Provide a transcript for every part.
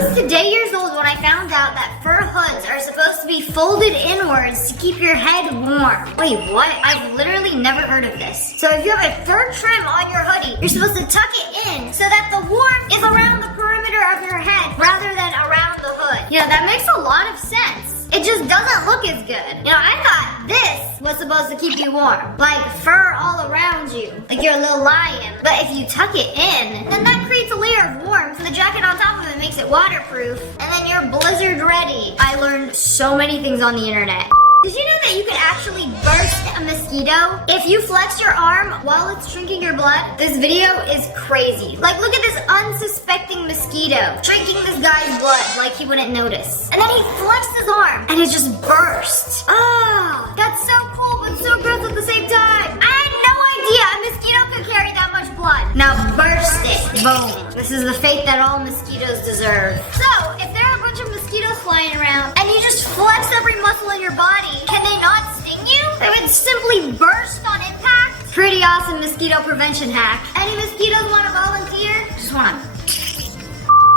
was today years old when I found out that fur hoods are supposed to be folded inwards to keep your head warm. Wait, what? I've literally never heard of this. So if you have a fur trim on your hoodie, you're supposed to tuck it in so that the warmth is around the perimeter of your head rather than around the hood. You know, that makes a lot of sense. It just doesn't look as good. You know, I thought this was supposed to keep you warm. Like fur all around you. Like you're a little lion. But if you tuck it in, then that creates a layer of warmth. The jacket on top of it makes it waterproof. And then you're blizzard ready. I learned so many things on the internet. Did you know that you can actually burst a mosquito if you flex your arm while it's drinking your blood? This video is crazy. Like, look at this unsuspecting mosquito drinking this guy's blood like he wouldn't notice. And then he flexed his arm and it just burst. Oh, that's so cool but so gross at the same time. I had no idea a mosquito could carry that much blood. Now burst it. Boom. This is the fate that all mosquitoes deserve. So, if there are a bunch of mosquitoes flying around and you just flex every muscle in your body, can they not sting you? They would simply burst on impact. Pretty awesome mosquito prevention hack. Any mosquitoes want to volunteer? Just one.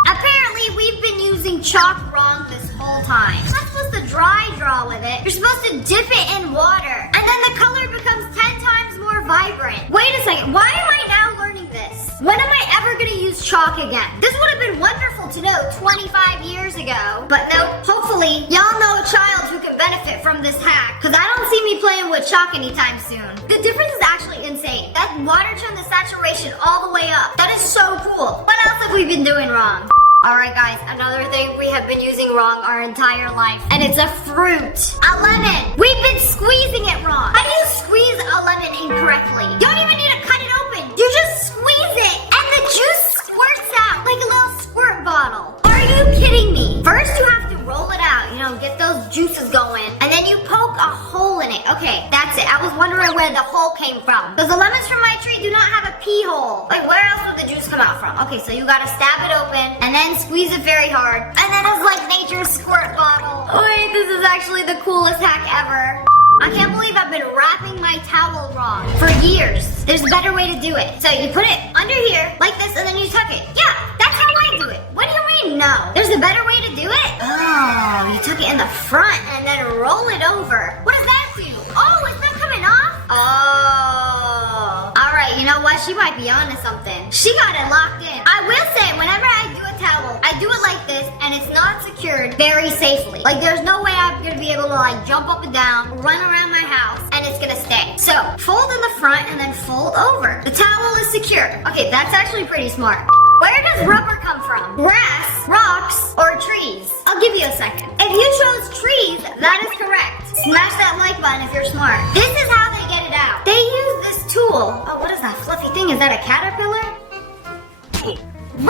Apparently, we've been using chalk wrong this whole time. You're not supposed to dry draw with it. You're supposed to dip it in water. And then the color becomes 10 times more vibrant. Wait a second. Why am I now learning this? When am I ever going to use chalk again? This would have been wonderful to know 25 years ago. But no, hopefully, y'all know a child who can benefit from this hack. Because I don't see me playing with chalk anytime soon. The difference is actually insane. That water turned the saturation all the way up. That is so cool. What else have we been doing wrong? Alright guys, another thing we have been using wrong our entire life. And it's a fruit. A lemon. We've been squeezing it wrong. How do you squeeze a lemon incorrectly? You don't even need to cut it open. You just squeeze it and the juice squirts out like a little squirt bottle. Are you kidding me? First you have to roll it out, you know, get those juices going. And then you poke a hole in it. Okay, that's it. I was wondering where the hole came from. Because the lemons from my tree do not have a pee hole. Like where else would the juice come out from? Okay, so you gotta stab it open and then squeeze it very hard. And then it's like nature's squirt bottle. Wait, this is actually the coolest hack ever. I can't believe I've been wrapping my towel wrong for years. There's a better way to do it. So you put it under here like this and then you tuck it. Yeah, that's how I do it. What do you mean no? There's a better way to do it? Oh, you tuck it in the front and then roll it over. What does that do? Oh, it's not coming off? Oh. Alright, you know what? She might be onto something. She got it locked in. I will say, whenever I do a towel, I do it like this and it's not secured very safely. Like there's no way I'm gonna be able to like jump up and down, run around my house, and it's gonna stay. So, fold in the front and then fold over. The towel is secure. Okay, that's actually pretty smart. Where does rubber come from? Grass, rocks, or trees? I'll give you a second. If you chose trees, that is correct. Smash that like button if you're smart. This is how they get it out. They use this tool. Oh, what is that fluffy thing? Is that a caterpillar? Bro!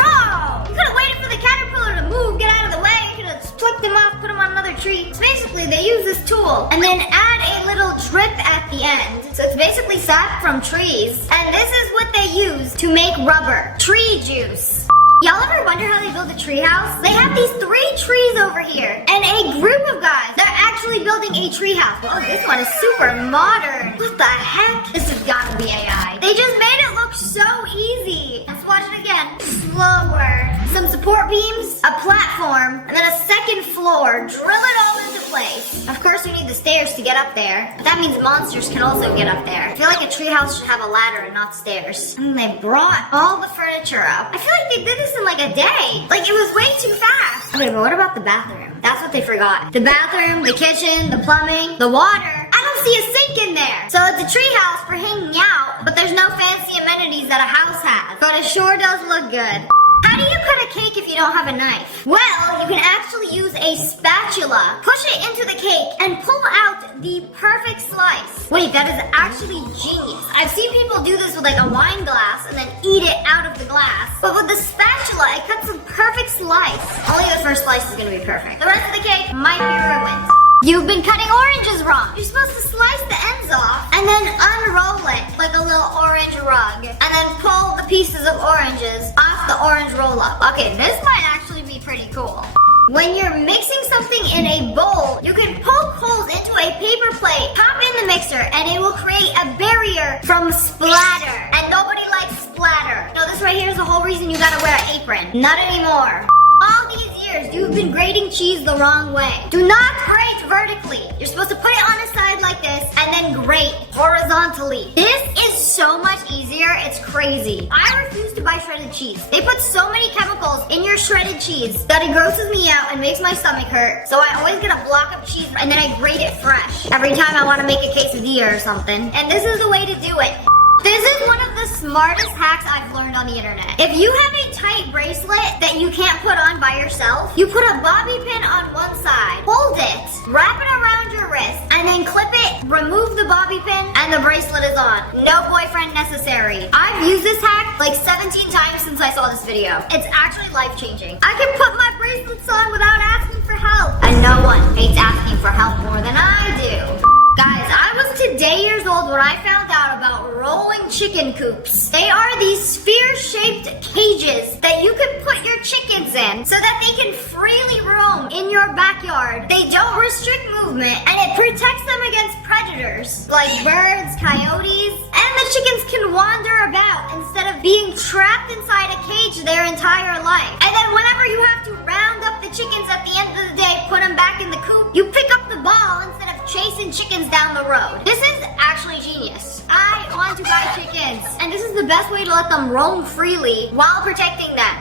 You could have waited for the caterpillar to move, get out of the way. You could have plucked him off, put him on another tree. So basically, they use this tool and then add a little drip at the end. So it's basically sap from trees. And this is what they use to make rubber. Tree juice. Y'all ever wonder how they build a tree house? They have these 3 trees over here and a group of guys that are actually building a tree house. Oh, this one is super modern. What the heck? This has got to be AI. They just made it look so easy. Let's watch it again. Slower. Some support beams, a platform, and then a second floor. Drill it all into place. Of course, you need the stairs to get up there, but that means monsters can also get up there. I feel like a treehouse should have a ladder and not stairs. And they brought all the furniture up. I feel like they did this in like a day. Like it was way too fast. Okay, but what about the bathroom? That's what they forgot. The bathroom, the kitchen, the plumbing, the water. I don't see a sink in there. So it's a treehouse for hanging out, but there's no fancy amenities that a house has. But it sure does look good. How do you cut a cake if you don't have a knife? Well, you can actually use a spatula, push it into the cake, and pull out the perfect slice. Wait, that is actually genius. I've seen people do this with like a wine glass and then eat it out of the glass. But with the spatula, it cuts a perfect slice. Only the first slice is gonna be perfect. The rest of the cake might be ruined. You've been cutting oranges wrong. You're supposed to slice the ends off and then unroll it like a little orange rug. And then pull the pieces of oranges off the orange roll-up. Okay, this might actually be pretty cool. When you're mixing something in a bowl, you can poke holes into a paper plate, pop in the mixer, and it will create a barrier from splatter. And nobody likes splatter. No, this right here is the whole reason you gotta wear an apron. Not anymore. All these years, years, you've been grating cheese the wrong way. Do not grate vertically. You're supposed to put it on its side like this and then grate horizontally. This is so much easier. It's crazy. I refuse to buy shredded cheese. They put so many chemicals in your shredded cheese that it grosses me out and makes my stomach hurt. So I always get a block of cheese and then I grate it fresh every time I want to make a quesadilla or something. And this is the way to do it. This is one of the smartest hacks I've learned on the internet. If you have a tight bracelet that you can't put on by yourself, you put a bobby pin on one side, hold it, wrap it around your wrist, and then clip it, remove the bobby pin, and the bracelet is on. No boyfriend necessary. I've used this hack like 17 times since I saw this video. It's actually life-changing. I can put my bracelets on without asking for help. And no one hates asking for help more than I do. Guys, I was today years old when I found out about rolling chicken coops. They are these sphere-shaped cages that you can put your chickens in so that they can freely roam in your backyard. They don't restrict movement and it protects them against predators like birds, coyotes, and the chickens can wander about instead of being trapped inside a cage their entire life. And then whenever you have to round up the chickens at the end of the day, put them back in the coop, you pick up the ball instead of chasing chickens down the road. This is actually genius. I want to buy chickens, and this is the best way to let them roam freely while protecting them.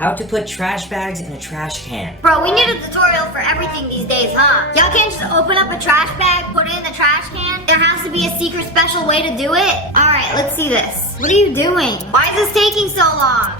How to put trash bags in a trash can. Bro, we need a tutorial for everything these days, huh? Y'all can't just open up a trash bag, put it in the trash can? There has to be a secret special way to do it? Alright, let's see this. What are you doing? Why is this taking so long?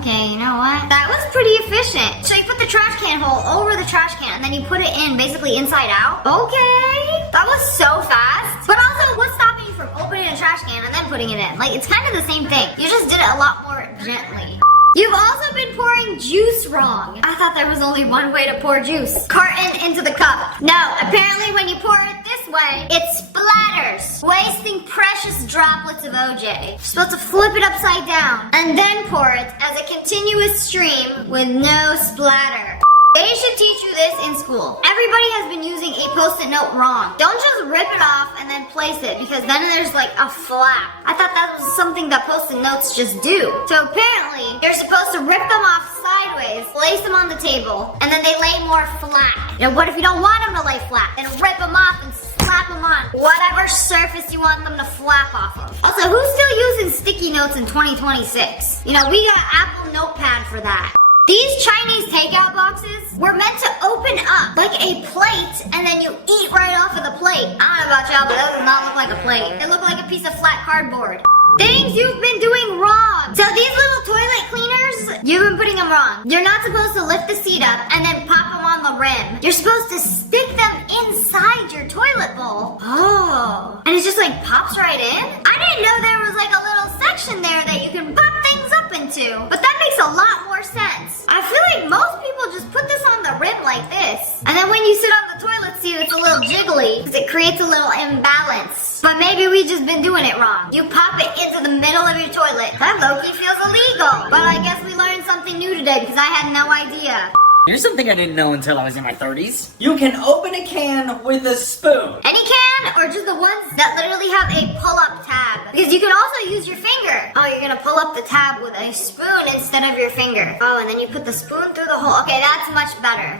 Okay, you know what? That was pretty efficient. So you put the trash can hole over the trash can and then you put it in basically inside out? Okay. That was so fast. But also, what's stopping you from opening a trash can and then putting it in? Like, it's kind of the same thing. You just did it a lot more gently. You've also been pouring juice wrong. I thought there was only one way to pour juice. Carton into the cup. No, apparently when you pour it this way, it splatters, wasting precious droplets of OJ. You're supposed to flip it upside down and then pour it as a continuous stream with no splatter. They should teach you this in school. Everybody has been using a post-it note wrong. Don't just rip it off and then place it because then there's like a flap. I thought that was something that post-it notes just do. So apparently, you're supposed to rip them off sideways, place them on the table, and then they lay more flat. You know, what if you don't want them to lay flat? Then rip them off and slap them on whatever surface you want them to flap off of. Also, who's still using sticky notes in 2026? You know, we got Apple Notepad for that. These Chinese takeout boxes were meant to open up like a plate and then you eat right off of the plate. I don't know about y'all, but that does not look like a plate. It looked like a piece of flat cardboard. Things you've been doing wrong. So these little toilet cleaners, you've been putting them wrong. You're not supposed to lift the seat up and then pop them on the rim. You're supposed to stick them inside your toilet bowl. Oh. And it just like pops right in? I didn't know there was like a little section there that you can pop things up into. But that makes a lot more sense. I feel like most people just put this on the rim like this. And then when you sit on the toilet seat, it's a little jiggly because it creates a little imbalance. But maybe we just been doing it wrong. You pop it into the middle of your toilet. That low-key feels illegal. But I guess we learned something new today because I had no idea. Here's something I didn't know until I was in my 30s. You can open a can with a spoon. Any can or just the ones that literally have a pull-up tab? Because you can also use your finger. Oh, you're gonna pull up the tab with a spoon instead of your finger. Oh, and then you put the spoon through the hole. Okay, that's much better.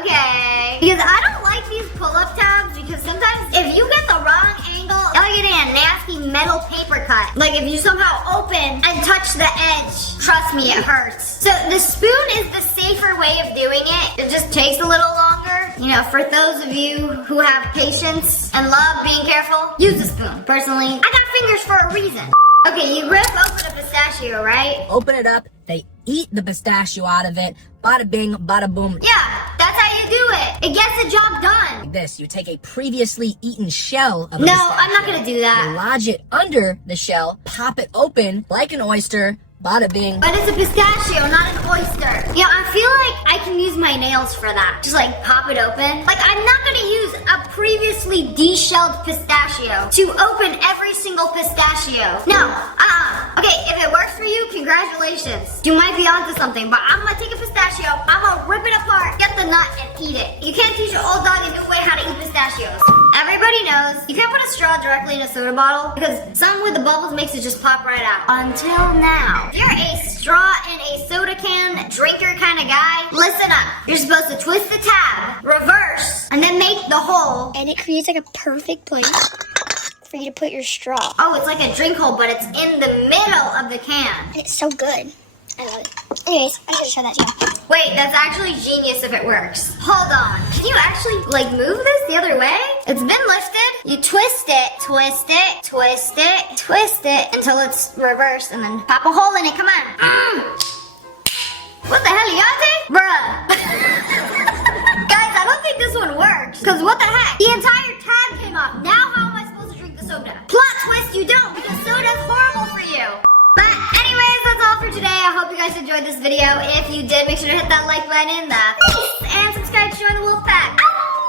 Okay. Because I don't like these pull-up tabs because sometimes if you get the wrong angle, you're getting a nasty metal paper cut. Like if you somehow open and touch the edge, trust me, it hurts. So the spoon is the safer way of doing it. It just takes a little longer. You know, for those of you who have patience and love being careful, use a spoon. Personally, I got fingers for a reason. Okay, you rip open a pistachio, right? Open it up, they eat the pistachio out of it, bada bing, bada boom. Yeah, that's how you do it. It gets the job done. Like this, you take a previously eaten shell of a No, pistachio. I'm not gonna do that. You lodge it under the shell, pop it open like an oyster, bada bing. But it's a pistachio, not an oyster. Yeah, I feel like I can use my nails for that. Just like pop it open. Like I'm not gonna use a previously de-shelled pistachio to open every single pistachio. No, Okay, if it works for you, congratulations. You might be onto something, but I'm gonna take a pistachio, I'm gonna rip it apart, get the nut, and eat it. You can't teach an old dog a new way how to eat pistachios. Everybody knows you can't put a straw directly in a soda bottle because something with the bubbles makes it just pop right out. Until now. If you're a straw in a soda can drinker kind of guy, listen up. You're supposed to twist the tab, reverse, and then make the hole. And it creates like a perfect place for you to put your straw. Oh, it's like a drink hole, but it's in the middle of the can. And it's so good. I love it. Anyways, I should show that to you. Wait, that's actually genius if it works. Hold on. Can you actually, like, move this the other way? It's been lifted. You twist it, twist it, twist it, twist it until it's reversed and then pop a hole in it. Come on. What the hell, Yante? Bruh. Guys, I don't think this one works. Because what the heck? The entire tab came off. Now how am I supposed to drink the soda? Plot twist, you don't, because soda's horrible for you. But anyways, that's all for today. I hope you guys enjoyed this video. If you did, make sure to hit that like button in the face and subscribe to join the wolf pack.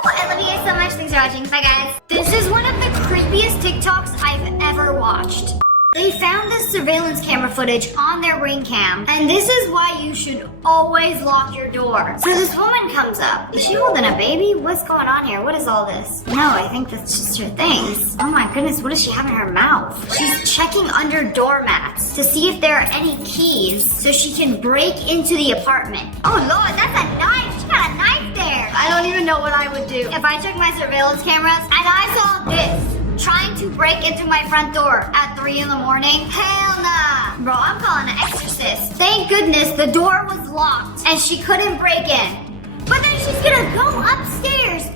I love you guys so much. Thanks for watching. Bye, guys. This is one of the creepiest TikToks I've ever watched. They found this surveillance camera footage on their ring cam, and this is why you should always lock your door. So this woman comes up. Is she holding a baby? What's going on here? What is all this? No, I think that's just her things. Oh my goodness, what does she have in her mouth? She's checking under doormats to see if there are any keys so she can break into the apartment. Oh Lord, that's a knife. She got a knife there. I don't even know what I would do if I took my surveillance cameras and I saw this trying to break into my front door at 3 in the morning. Hell nah. Bro, I'm calling an exorcist. Thank goodness the door was locked and she couldn't break in. But then she's gonna go upstairs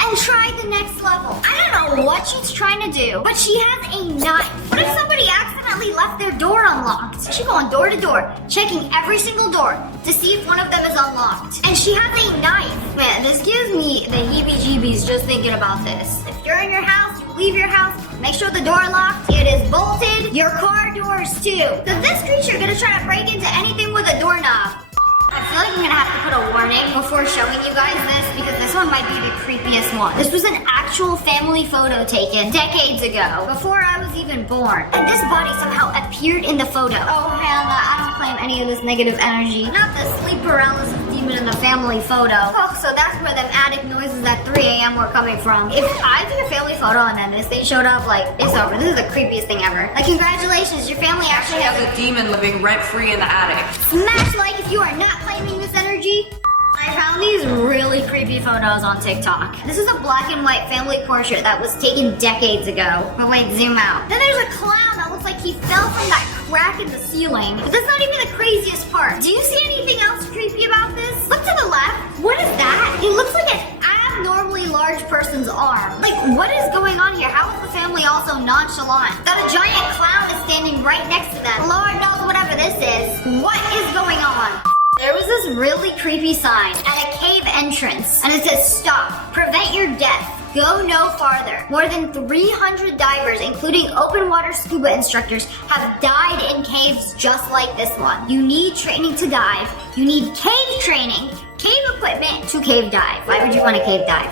and try the next level. I don't know what she's trying to do, but she has a knife. What if somebody accidentally left their door unlocked? She's going door to door, checking every single door to see if one of them is unlocked. And she has a knife. Man, this gives me the heebie-jeebies just thinking about this. If you're in your house, you leave your house, make sure the door locked, it is bolted, your car doors too. Because this creature gonna try to break into anything with a doorknob. I feel like I'm gonna have to put a warning before showing you guys this because this one might be the creepiest one. This was an actual family photo taken decades ago, before I was even born. And this body somehow appeared in the photo. Oh hell no, I don't claim any of this negative energy. Not the sleep paralysis demon in the family photo. Oh, so that's where them attic noises at 3 a.m. were coming from. If I took a family photo and then this thing showed up, like, it's over. This is the creepiest thing ever. Like, congratulations, your family actually has a demon living rent-free in the attic. Smash like if you are not claiming this energy. I found these really creepy photos on TikTok. This is a black and white family portrait that was taken decades ago. But wait, zoom out. Then there's a clown that looks like he fell from that crack in the ceiling. But that's not even the craziest part. Do you see anything else creepy about this? Look to the left. What is that? It looks like an abnormally large person's arm. Like, what is going on here? How is the family also nonchalant? That a giant clown is standing right next to them. Lord knows whatever this is. What is going on? There was this really creepy sign at a cave entrance, and it says, "Stop. Prevent your death. Go no farther." More than 300 divers, including open water scuba instructors, have died in caves just like this one. You need training to dive. You need cave training, cave equipment to cave dive. Why would you want to cave dive?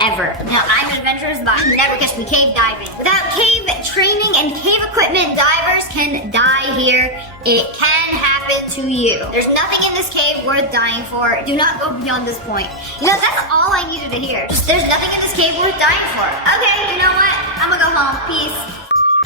Ever. Now, I'm an adventurous, but you never catch me cave diving. Without cave training and cave equipment, divers can die here. It can happen to you. There's nothing in this cave worth dying for. Do not go beyond this point. You know, that's all I needed to hear. Just, there's nothing in this cave worth dying for. Okay, you know what? I'm gonna go home. Peace.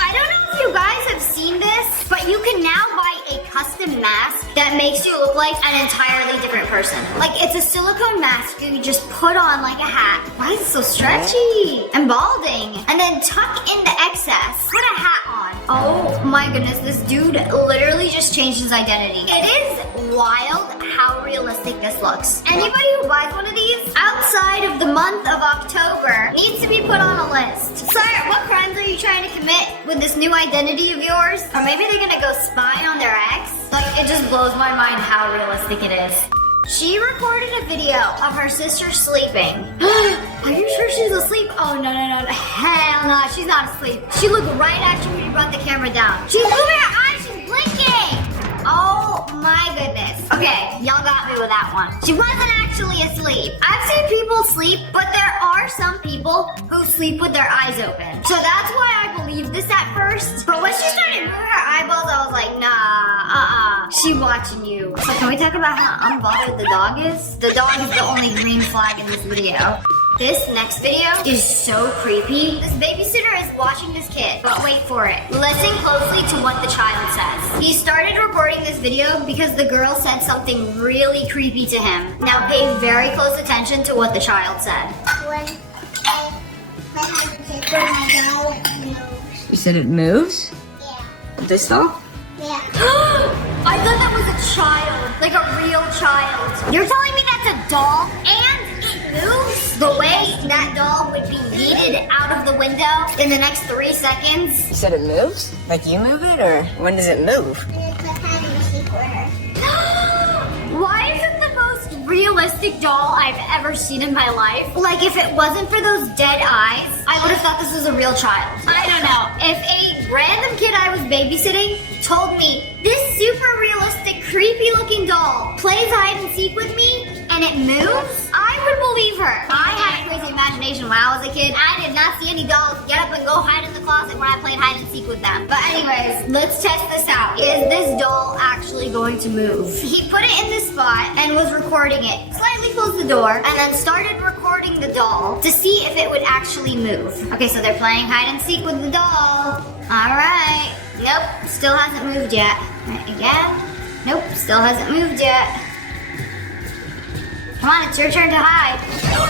I don't know if you guys have seen this, but you can now buy a custom mask that makes you look like an entirely different person. Like, it's a silicone mask you just put on like a hat. Why is it so stretchy and balding? And then tuck in the excess, put a hat on. Oh my goodness, this dude literally just changed his identity. It is wild how realistic this looks. Anybody who buys one of these outside of the month of October needs to be put on a list. Sire, what crimes are you trying to commit with this new identity of yours? Or maybe they're gonna go spy on their ex? Like, it just blows my mind how realistic it is. She recorded a video of her sister sleeping. Are you sure she's asleep? Oh, no. Hell no, she's not asleep. She looked right after we brought the camera down. She's moving her eyes, she's blinking. Oh my goodness. Okay, y'all got me with that one. She wasn't actually asleep. I've seen people sleep, but there are some people who sleep with their eyes open. So that's why I believed this at first. But when she started moving her eyeballs, I was like, nah, she watching you. So can we talk about how unbothered the dog is? The dog is the only green flag in this video. This next video is so creepy. This babysitter is watching this kid, but wait for it. Listen closely to what the child says. He started recording this video because the girl said something really creepy to him. Now pay very close attention to what the child said. You said it moves? Yeah. This doll? Yeah. I thought that was a child, like a real child. You're telling me that's a doll and it moves? The way that doll would be yeeted out of the window in the next 3 seconds? You said it moves? Like you move it, or when does it move? Why is it the most realistic doll I've ever seen in my life? Like, if it wasn't for those dead eyes, I would have thought this was a real child. I don't know. If a random kid I was babysitting told me this super realistic, creepy looking doll plays hide and seek with me and it moves, I would believe her. I had a crazy imagination when I was a kid. I did not see any dolls get up and go hide in the closet when I played hide and seek with them. But anyways, let's test this out. Is this doll actually going to move? He put it in this spot and was recording it. Slightly closed the door and then started recording the doll to see if it would actually move. Okay, so they're playing hide and seek with the doll. All right. Nope, still hasn't moved yet. Right, again. Nope, still hasn't moved yet. Come on, it's your turn to hide.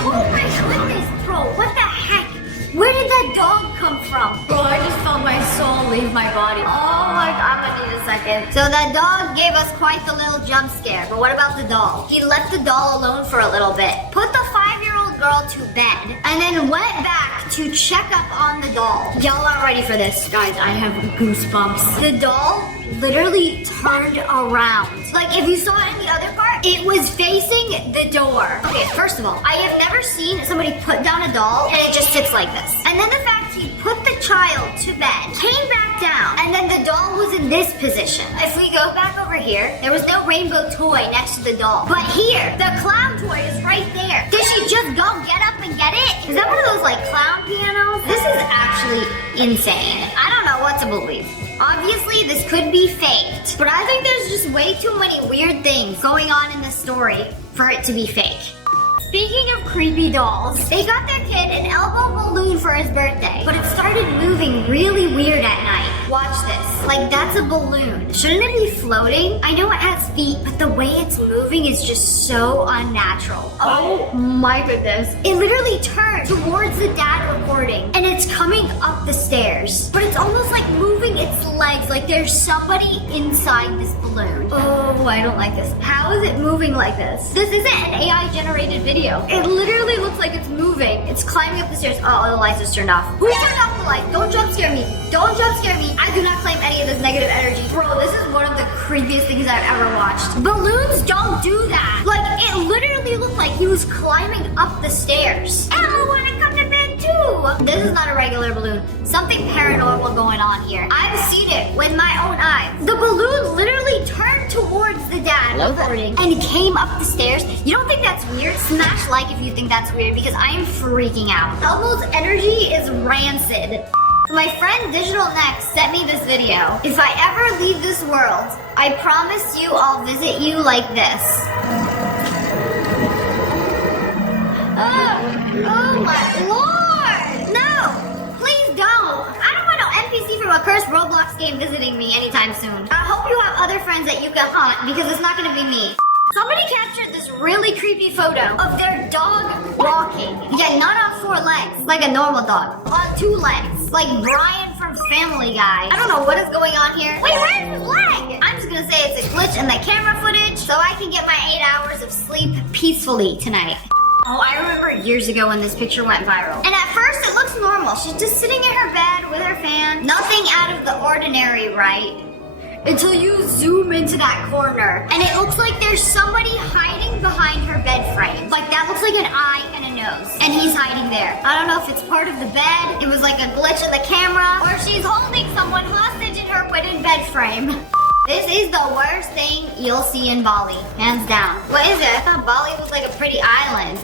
Oh my goodness, bro, what the heck? Where did that dog come from? Bro, I just felt my soul leave my body. Oh my god, I'm gonna need a second. So that dog gave us quite the little jump scare, but what about the doll? He left the doll alone for a little bit, put the 5-year-old girl to bed, and then went back to check up on the doll. Y'all aren't ready for this. Guys, I have goosebumps. The doll literally turned around. Like, if you saw it in the other part, it was facing the door. Okay, first of all, I have never seen somebody put down a doll and it just sits like this. And then the fact he put the child to bed, came back down, and then the doll was in this position. If we go back over here, there was no rainbow toy next to the doll. But here, the clown toy is right there. Did she just go get up and get it? Is that one of those, like, clown pianos? This is actually insane. I don't know what to believe. Obviously, this could be faked, but I think there's just way too many weird things going on in this story for it to be fake. Speaking of creepy dolls, they got their kid an elbow balloon for his birthday, but it started moving really weird at night. Watch this. Like, that's a balloon. Shouldn't it be floating? I know it has feet, but the way it's moving is just so unnatural. Oh my goodness. It literally turned towards the dad recording, and it's coming up the stairs, but it's almost like moving its legs, like there's somebody inside this balloon. Oh, I don't like this. How is it moving like this? This isn't an AI-generated video. It literally looks like it's moving. It's climbing up the stairs. Oh, the lights just turned off. Who turned off the lights? Don't jump scare me. Don't jump scare me. I do not claim any of this negative energy. Bro, this is one of the creepiest things I've ever watched. Balloons don't do that. Like, it literally looked like he was climbing up the stairs. Elmo wanna come to bed too. This is not a regular balloon. Something paranormal going on here. I've seen it with my own eyes. The balloon literally turned towards the dad recording and came up the stairs. You don't think that's weird? Smash like if you think that's weird, because I am freaking out. Elmo's energy is rancid. My friend Digital Next sent me this video. If I ever leave this world, I promise you I'll visit you like this. Oh my lord! No! Please don't! I don't want no NPC from a cursed Roblox game visiting me anytime soon. I hope you have other friends that you can hunt, because it's not gonna be me. Somebody captured this really creepy photo of their dog walking. Yeah, not on 4 legs, like a normal dog. On 2 legs, like Brian from Family Guy. I don't know what is going on here. Wait, where's his leg? I'm just gonna say it's a glitch in the camera footage so I can get my 8 hours of sleep peacefully tonight. Oh, I remember years ago when this picture went viral. And at first it looks normal. She's just sitting in her bed with her fan. Nothing out of the ordinary, right? Until you zoom into that corner and it looks like there's somebody hiding behind her bed frame. Like, that looks like an eye and a nose, and he's hiding there. I don't know if it's part of the bed, it was like a glitch in the camera, or she's holding someone hostage in her wooden bed frame. This is the worst thing you'll see in Bali, hands down. What is it? I thought Bali was like a pretty island.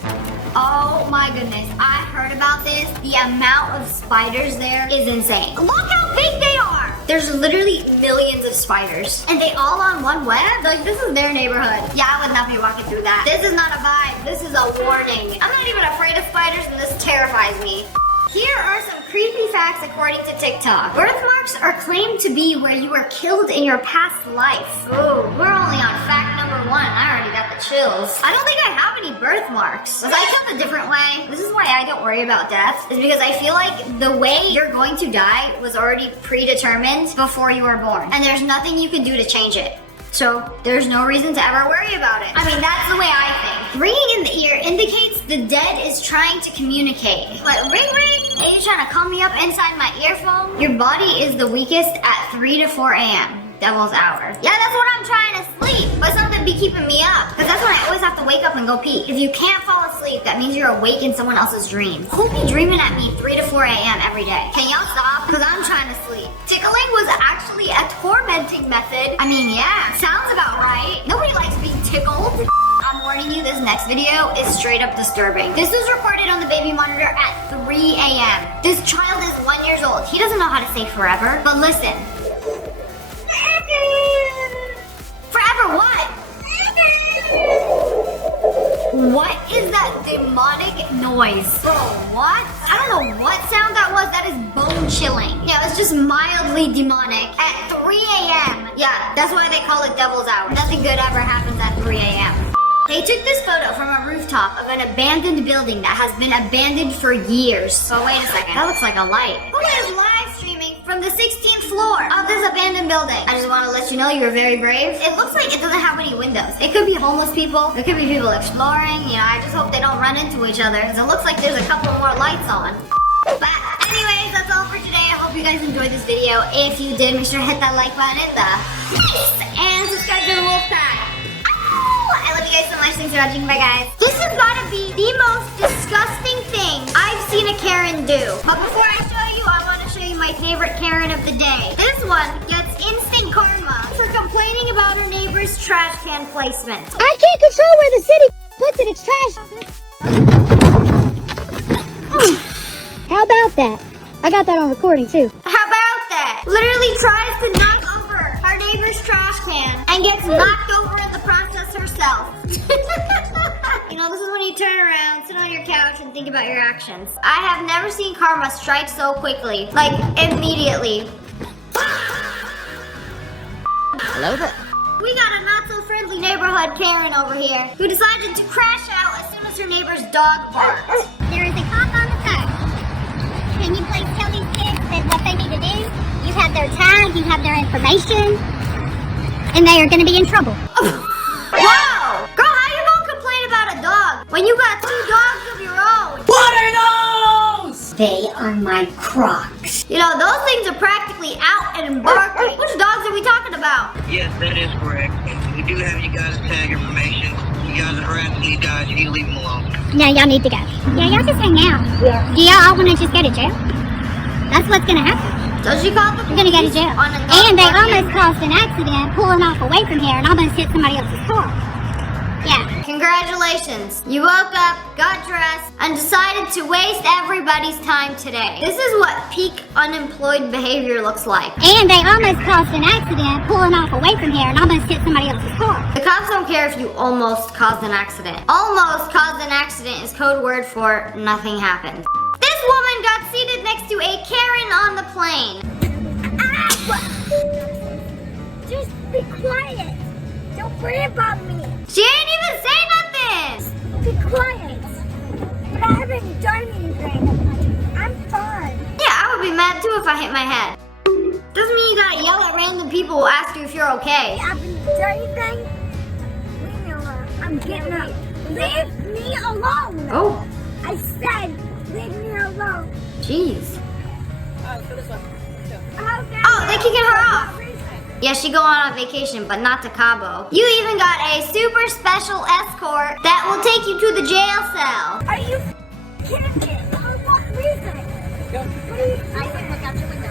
Oh my goodness, I heard about this. The amount of spiders there is insane. Look how big they are! There's literally millions of spiders. And they all on one web? Like, this is their neighborhood. Yeah, I would not be walking through that. This is not a vibe. This is a warning. I'm not even afraid of spiders, and this terrifies me. Here are some creepy facts according to TikTok. Birthmarks are claimed to be where you were killed in your past life. Ooh, we're only on fact number 1. I already got the chills. I don't think I have any birthmarks. Was I killed a different way? This is why I don't worry about death. Is because I feel like the way you're going to die was already predetermined before you were born. And there's nothing you can do to change it. So there's no reason to ever worry about it. I mean, that's the way I think. Ringing in the ear indicates the dead is trying to communicate. Like, ring, ring. Are you trying to call me up inside my earphone? Your body is the weakest at 3 to 4 a.m. Devil's hour. Yeah, that's when I'm trying to sleep. But something be keeping me up. Because that's when I always have to wake up and go pee. If you can't fall asleep, that means you're awake in someone else's dream. Who be dreaming at me 3 to 4 a.m. every day? Can y'all stop? Because I'm trying to sleep. Tickling was actually a tormenting method. I mean, yeah, sounds about right. Nobody likes being tickled. I'm warning you, this next video is straight up disturbing. This was recorded on the baby monitor at 3 a.m. This child is 1 year old. He doesn't know how to say forever, but listen. Forever what? What is that demonic noise? Bro, what? I don't know what sound that was. That is bone chilling. Yeah, it was just mildly demonic at 3 a.m. Yeah, that's why they call it Devil's Hour. Nothing good ever happens at 3 a.m. They took this photo from a rooftop of an abandoned building that has been abandoned for years. So wait a second, that looks like a light. Who is live streaming from the 16th floor of this abandoned building? I just want to let you know you're very brave. It looks like it doesn't have any windows. It could be homeless people. It could be people exploring. You know, I just hope they don't run into each other. Because it looks like there's a couple more lights on. But anyways, that's all for today. I hope you guys enjoyed this video. If you did, make sure to hit that like button in the and subscribe to the Wolf Pack. I love you guys so much. Thanks for watching. Bye, guys. This has got to be the most disgusting thing I've seen a Karen do. But before I show you, I want to show you my favorite Karen of the day. This one gets instant karma for complaining about her neighbor's trash can placement. I can't control where the city puts it. It's trash. How about that? I got that on recording too. How about that? Literally tries to knock over our neighbor's trash can and gets knocked over in the process herself. You know, this is when you turn around, sit on your couch, and think about your actions. I have never seen karma strike so quickly. Like, immediately. Hello there. We got a not-so-friendly neighborhood Karen over here who decided to crash out as soon as her neighbor's dog barked. There is a cop on the side. Can you please tell these kids that what they need to do? You have their tag, you have their information, and they are going to be in trouble. Whoa! Girl, how you gonna complain about a dog when you got 2 dogs of your own? What are those? They are my Crocs. You know, those things are practically out and barking. Which dogs are we talking about? Yes, that is correct. We do have you guys' tag information. You guys are harassing these guys. You need to leave them alone. No, y'all need to go. Yeah, y'all just hang out. Yeah. Do y'all all want to just go to jail? That's what's going to happen. So she called the We're going to go to jail. And they almost caused an accident pulling off away from here and almost hit somebody else's car. Yeah. Congratulations. You woke up, got dressed, and decided to waste everybody's time today. This is what peak unemployed behavior looks like. And they almost caused an accident pulling off away from here and almost hit somebody else's car. The cops don't care if you almost caused an accident. Almost caused an accident is code word for nothing happened. This woman got seated next to a Karen on the plane. Just be quiet. Don't worry about me. She ain't even say nothing. Be quiet. But I haven't done anything. I'm fine. Yeah, I would be mad too if I hit my head. Doesn't mean you gotta yell at random people who ask you if you're okay. I haven't done anything. Leave me alone. I'm getting up. Leave me alone. Oh, I said, leave me alone. jeez. Okay. Oh, they're kicking her off. Yeah, she go on a vacation, but not to Cabo. You even got a super special escort that will take you to the jail cell. Are you kidding me? For what reason? I can look out your window.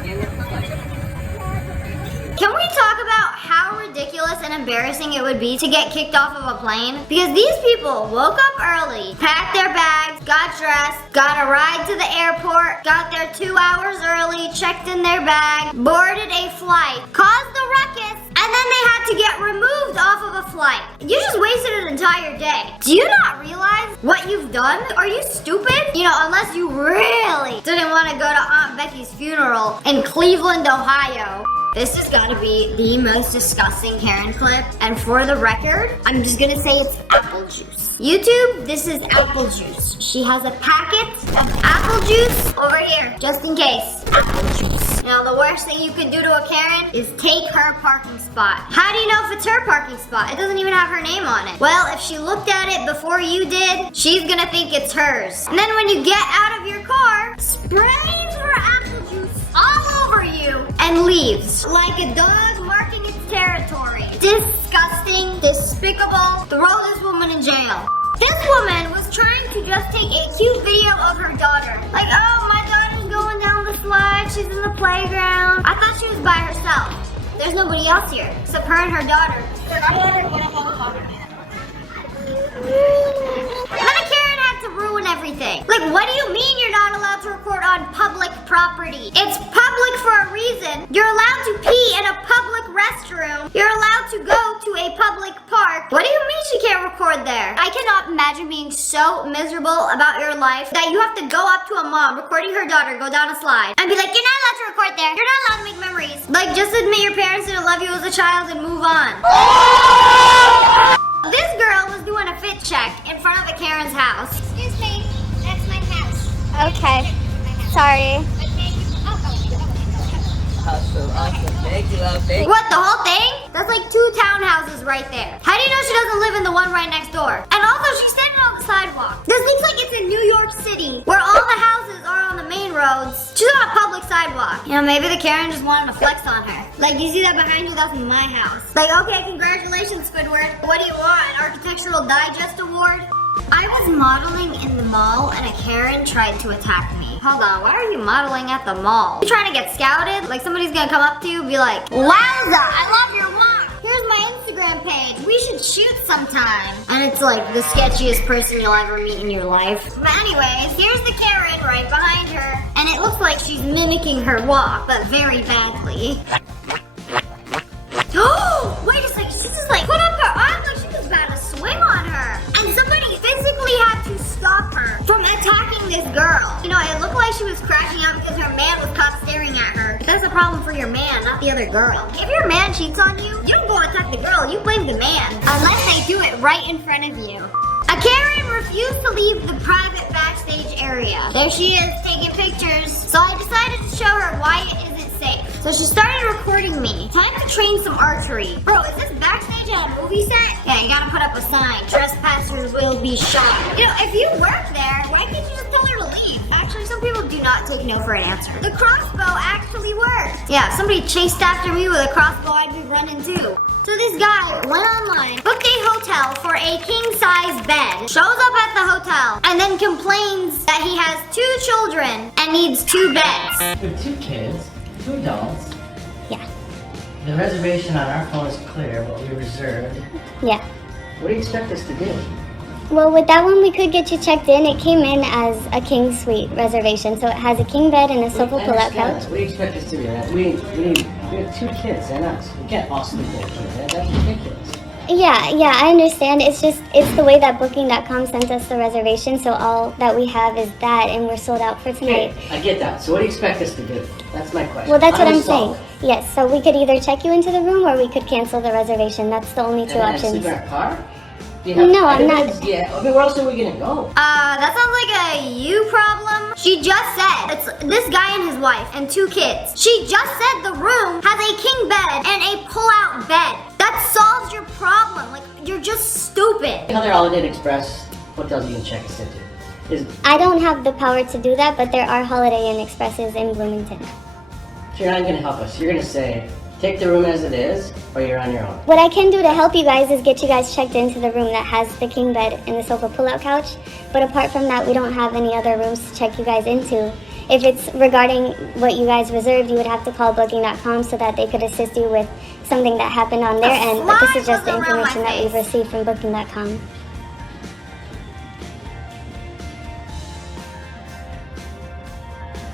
Can we talk about how ridiculous and embarrassing it would be to get kicked off of a plane? Because these people woke up early, packed their bags, got dressed, got a ride to the airport, got there 2 hours early, checked in their bag, boarded a flight, caused a ruckus, and then they had to get removed off of a flight. You just wasted an entire day. Do you not realize what you've done? Are you stupid? You know, unless you really didn't want to go to Aunt Becky's funeral in Cleveland, Ohio. This has got to be the most disgusting Karen clip. And for the record, I'm just going to say it's apple juice. YouTube, this is apple juice. She has a packet of apple juice over here, just in case. Apple juice. Now, the worst thing you could do to a Karen is take her parking spot. How do you know if it's her parking spot? It doesn't even have her name on it. Well, if she looked at it before you did, she's going to think it's hers. And then when you get out of your car, sprays her apple juice all over you and leaves like a dog marking its territory. Disgusting, despicable. Throw this woman in jail. This woman was trying to just take a cute video of her daughter. Like, oh, my daughter's going down the slide. She's in the playground. I thought she was by herself. There's nobody else here except her and her daughter. And then a Karen had to ruin everything. Like, what do you mean you're not allowed to record on public property? It's public for a reason. You're allowed to pee in a public restroom. You're allowed to go to a public park. What do you mean she can't record there? I cannot imagine being so miserable about your life that you have to go up to a mom recording her daughter go down a slide and be like, you're not allowed to record there. You're not allowed to make memories. Like, just admit your parents didn't love you as a child and move on. This girl was doing a fit check in front of a Karen's house. Excuse me, that's my house. Okay. Sorry. Awesome, awesome. Thank you, love. Thank you. What, the whole thing? That's like 2 townhouses right there. How do you know she doesn't live in the one right next door? And also, she's standing on the sidewalk. This looks like it's in New York City, where all the houses are on the main roads. She's on a public sidewalk. You know, maybe the Karen just wanted to flex on her. Like, you see that behind you? That's my house. Like, okay, congratulations, Squidward. What do you want? An Architectural Digest Award? I was modeling in the mall and a Karen tried to attack me. Hold on, why are you modeling at the mall? You trying to get scouted? Like somebody's gonna come up to you and be like, wowza, I love your walk. Here's my Instagram page. We should shoot sometime. And it's like the sketchiest person you'll ever meet in your life. But anyways, here's the Karen right behind her. And it looks like she's mimicking her walk, but very badly. Oh, wait a second. She just like put up her arms like she was about to swing on her. And somebody physically had to stop her from attacking this girl. You know, it looked like she was crashing out because her man was caught staring at her. That's a problem for your man, not the other girl. If your man cheats on you, you don't go attack the girl, you blame the man. Unless they do it right in front of you. A Karen refused to leave the private backstage area. There she is, taking pictures. So I decided to show her why it isn't safe. So she started recording me. Time to train some archery. Bro, is this backstage at a movie set? Yeah, you gotta put up a sign. Trespassers will be shot. You know, if you work there, why can't you just tell her to leave? Actually, some people do not take no for an answer. The crossbow actually worked. Yeah, if somebody chased after me with a crossbow, I'd be running too. So this guy went online, booked a hotel for a king-size bed, shows up at the hotel, and then complains that he has 2 children and needs 2 beds. We have 2 kids, 2 adults. Yeah. The reservation on our phone is clear, what we reserved. Yeah. What do you expect us to do? Well, with that one, we could get you checked in. It came in as a king suite reservation, so it has a king bed and a sofa I pull-out understand couch. that. What do you expect us to do? We have 2 kids and us. We can't all sleep there. That's ridiculous. Yeah, I understand. It's the way that Booking.com sent us the reservation, so all that we have is that, and we're sold out for tonight. Okay, I get that. So what do you expect us to do? That's my question. Well, that's what I'm solid. saying. Yes, so we could either check you into the room or we could cancel the reservation. That's the only 2 And options. sleep in our car? No, I'm not. Yeah. I mean, where else are we gonna go? That sounds like a you problem. She just said it's this guy and his wife and 2 kids. She just said the room has a king bed and a pull-out bed. That solves your problem. Like, you're just stupid. Other Holiday Inn Express hotels you can check us into. I don't have the power to do that, but there are Holiday Inn Expresses in Bloomington. So you're not gonna help us. You're gonna say, take the room as it is, or you're on your own. What I can do to help you guys is get you guys checked into the room that has the king bed and the sofa pull-out couch. But apart from that, we don't have any other rooms to check you guys into. If it's regarding what you guys reserved, you would have to call Booking.com so that they could assist you with something that happened on their end. But this is just the information that we've received from Booking.com.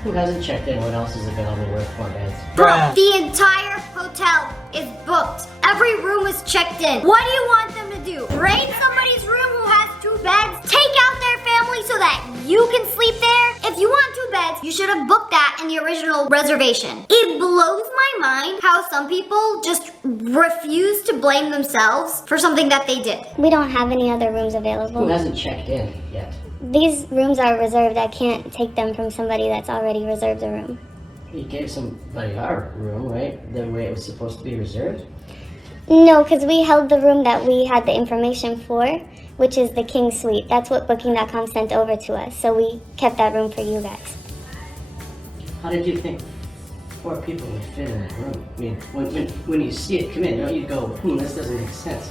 Who hasn't checked in? What else is available worth 4 beds? Bro, the entire hotel is booked. Every room is checked in. What do you want them to do? Raid somebody's room who has 2 beds? Take out their family so that you can sleep there? If you want 2 beds, you should have booked that in the original reservation. It blows my mind how some people just refuse to blame themselves for something that they did. We don't have any other rooms Who available. hasn't checked in yet? These rooms are reserved. I can't take them from somebody that's already reserved a room. You gave somebody our room, right? The way it was supposed to be reserved? No, because we held the room that we had the information for, which is the King Suite. That's what Booking.com sent over to us. So we kept that room for you guys. How did you think 4 people would fit in that room? I mean, when you see it come in, don't you go, this doesn't make sense?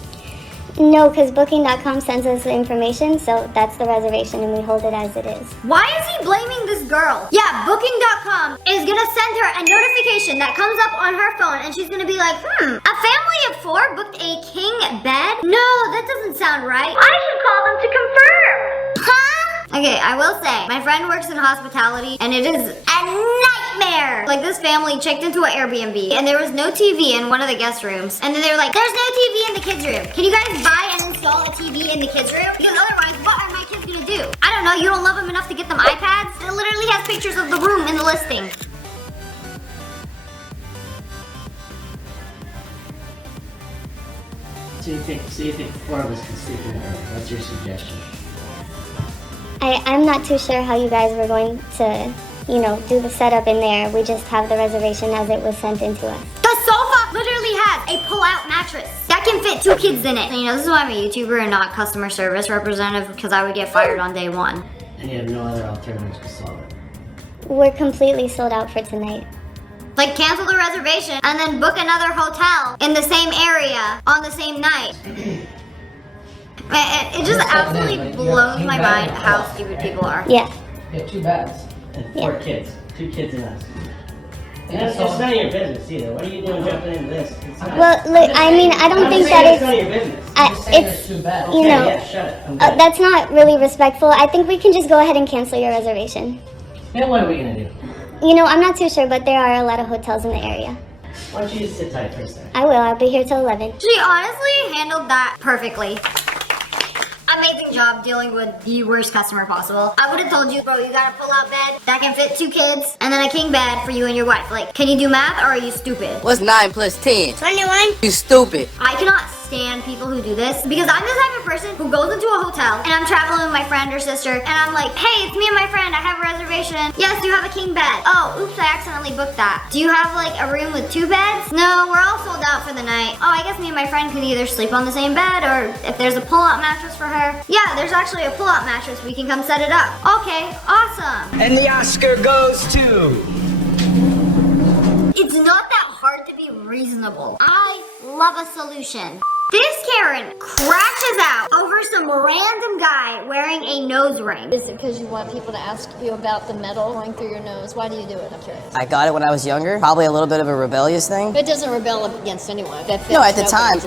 No, because Booking.com sends us the information, so that's the reservation and we hold it as it is. Why is he blaming this girl? Yeah, Booking.com is gonna send her a notification that comes up on her phone and she's gonna be like, a family of 4 booked a king bed? No, that doesn't sound right. I should call them to confirm. Huh? Okay, I will say, my friend works in hospitality and it is a nightmare. Like this family checked into an Airbnb and there was no TV in one of the guest rooms. And then they were like, there's no TV in the kids' room. Can you guys buy and install a TV in the kids' room? Because otherwise, what are my kids gonna do? I don't know, you don't love them enough to get them iPads? It literally has pictures of the room in the listing. So you think 4 of us can sleep in the room? That's your suggestion? I'm not too sure how you guys were going to, do the setup in there. We just have the reservation as it was sent into us. The sofa literally has a pull-out mattress that can fit 2 kids in it. And, this is why I'm a YouTuber and not customer service representative because I would get fired on day 1. And you have no other alternatives to solve it? We're completely sold out for tonight. Like cancel the reservation and then book another hotel in the same area on the same night. It just absolutely blows my mind how stupid people are. Yeah. You have 2 beds and 4 kids. 2 kids and us. And it's none of your business either. What are you doing jumping into this? Well, look, I don't think that it's none of your business. it's, 2 beds. you know, Yeah, shut it. I'm good. that's not really respectful. I think we can just go ahead and cancel your reservation. Then what are we gonna do? I'm not too sure, but there are a lot of hotels in the area. Why don't you just sit tight for a second? I will. I'll be here till 11. She honestly handled that perfectly. Amazing job dealing with the worst customer possible. I would have told you, bro, you got a pull-out bed that can fit 2 kids and then a king bed for you and your wife. Like, can you do math or are you stupid? What's 9 plus 10? 21. You stupid. I cannot stand people who do this because I'm the type of person who goes into a hotel and I'm traveling with my friend or sister and I'm like, hey, it's me and my friend. I have a reservation. Yes, do you have a king bed? Oh, oops, I accidentally booked that. Do you have like a room with 2 beds? No, we're all sold out for the night. Oh, I guess me and my friend could either sleep on the same bed or if there's a pull-out mattress for her. Yeah, there's actually a pull-out mattress. We can come set it up. Okay, awesome. And the Oscar goes to... It's not that hard to be reasonable. I love a solution. This Karen crashes out over some random guy wearing a nose ring. Is it because you want people to ask you about the metal going through your nose? Why do you do it? I'm curious. I got it when I was younger. Probably a little bit of a rebellious thing. It doesn't rebel against anyone. No, at the time,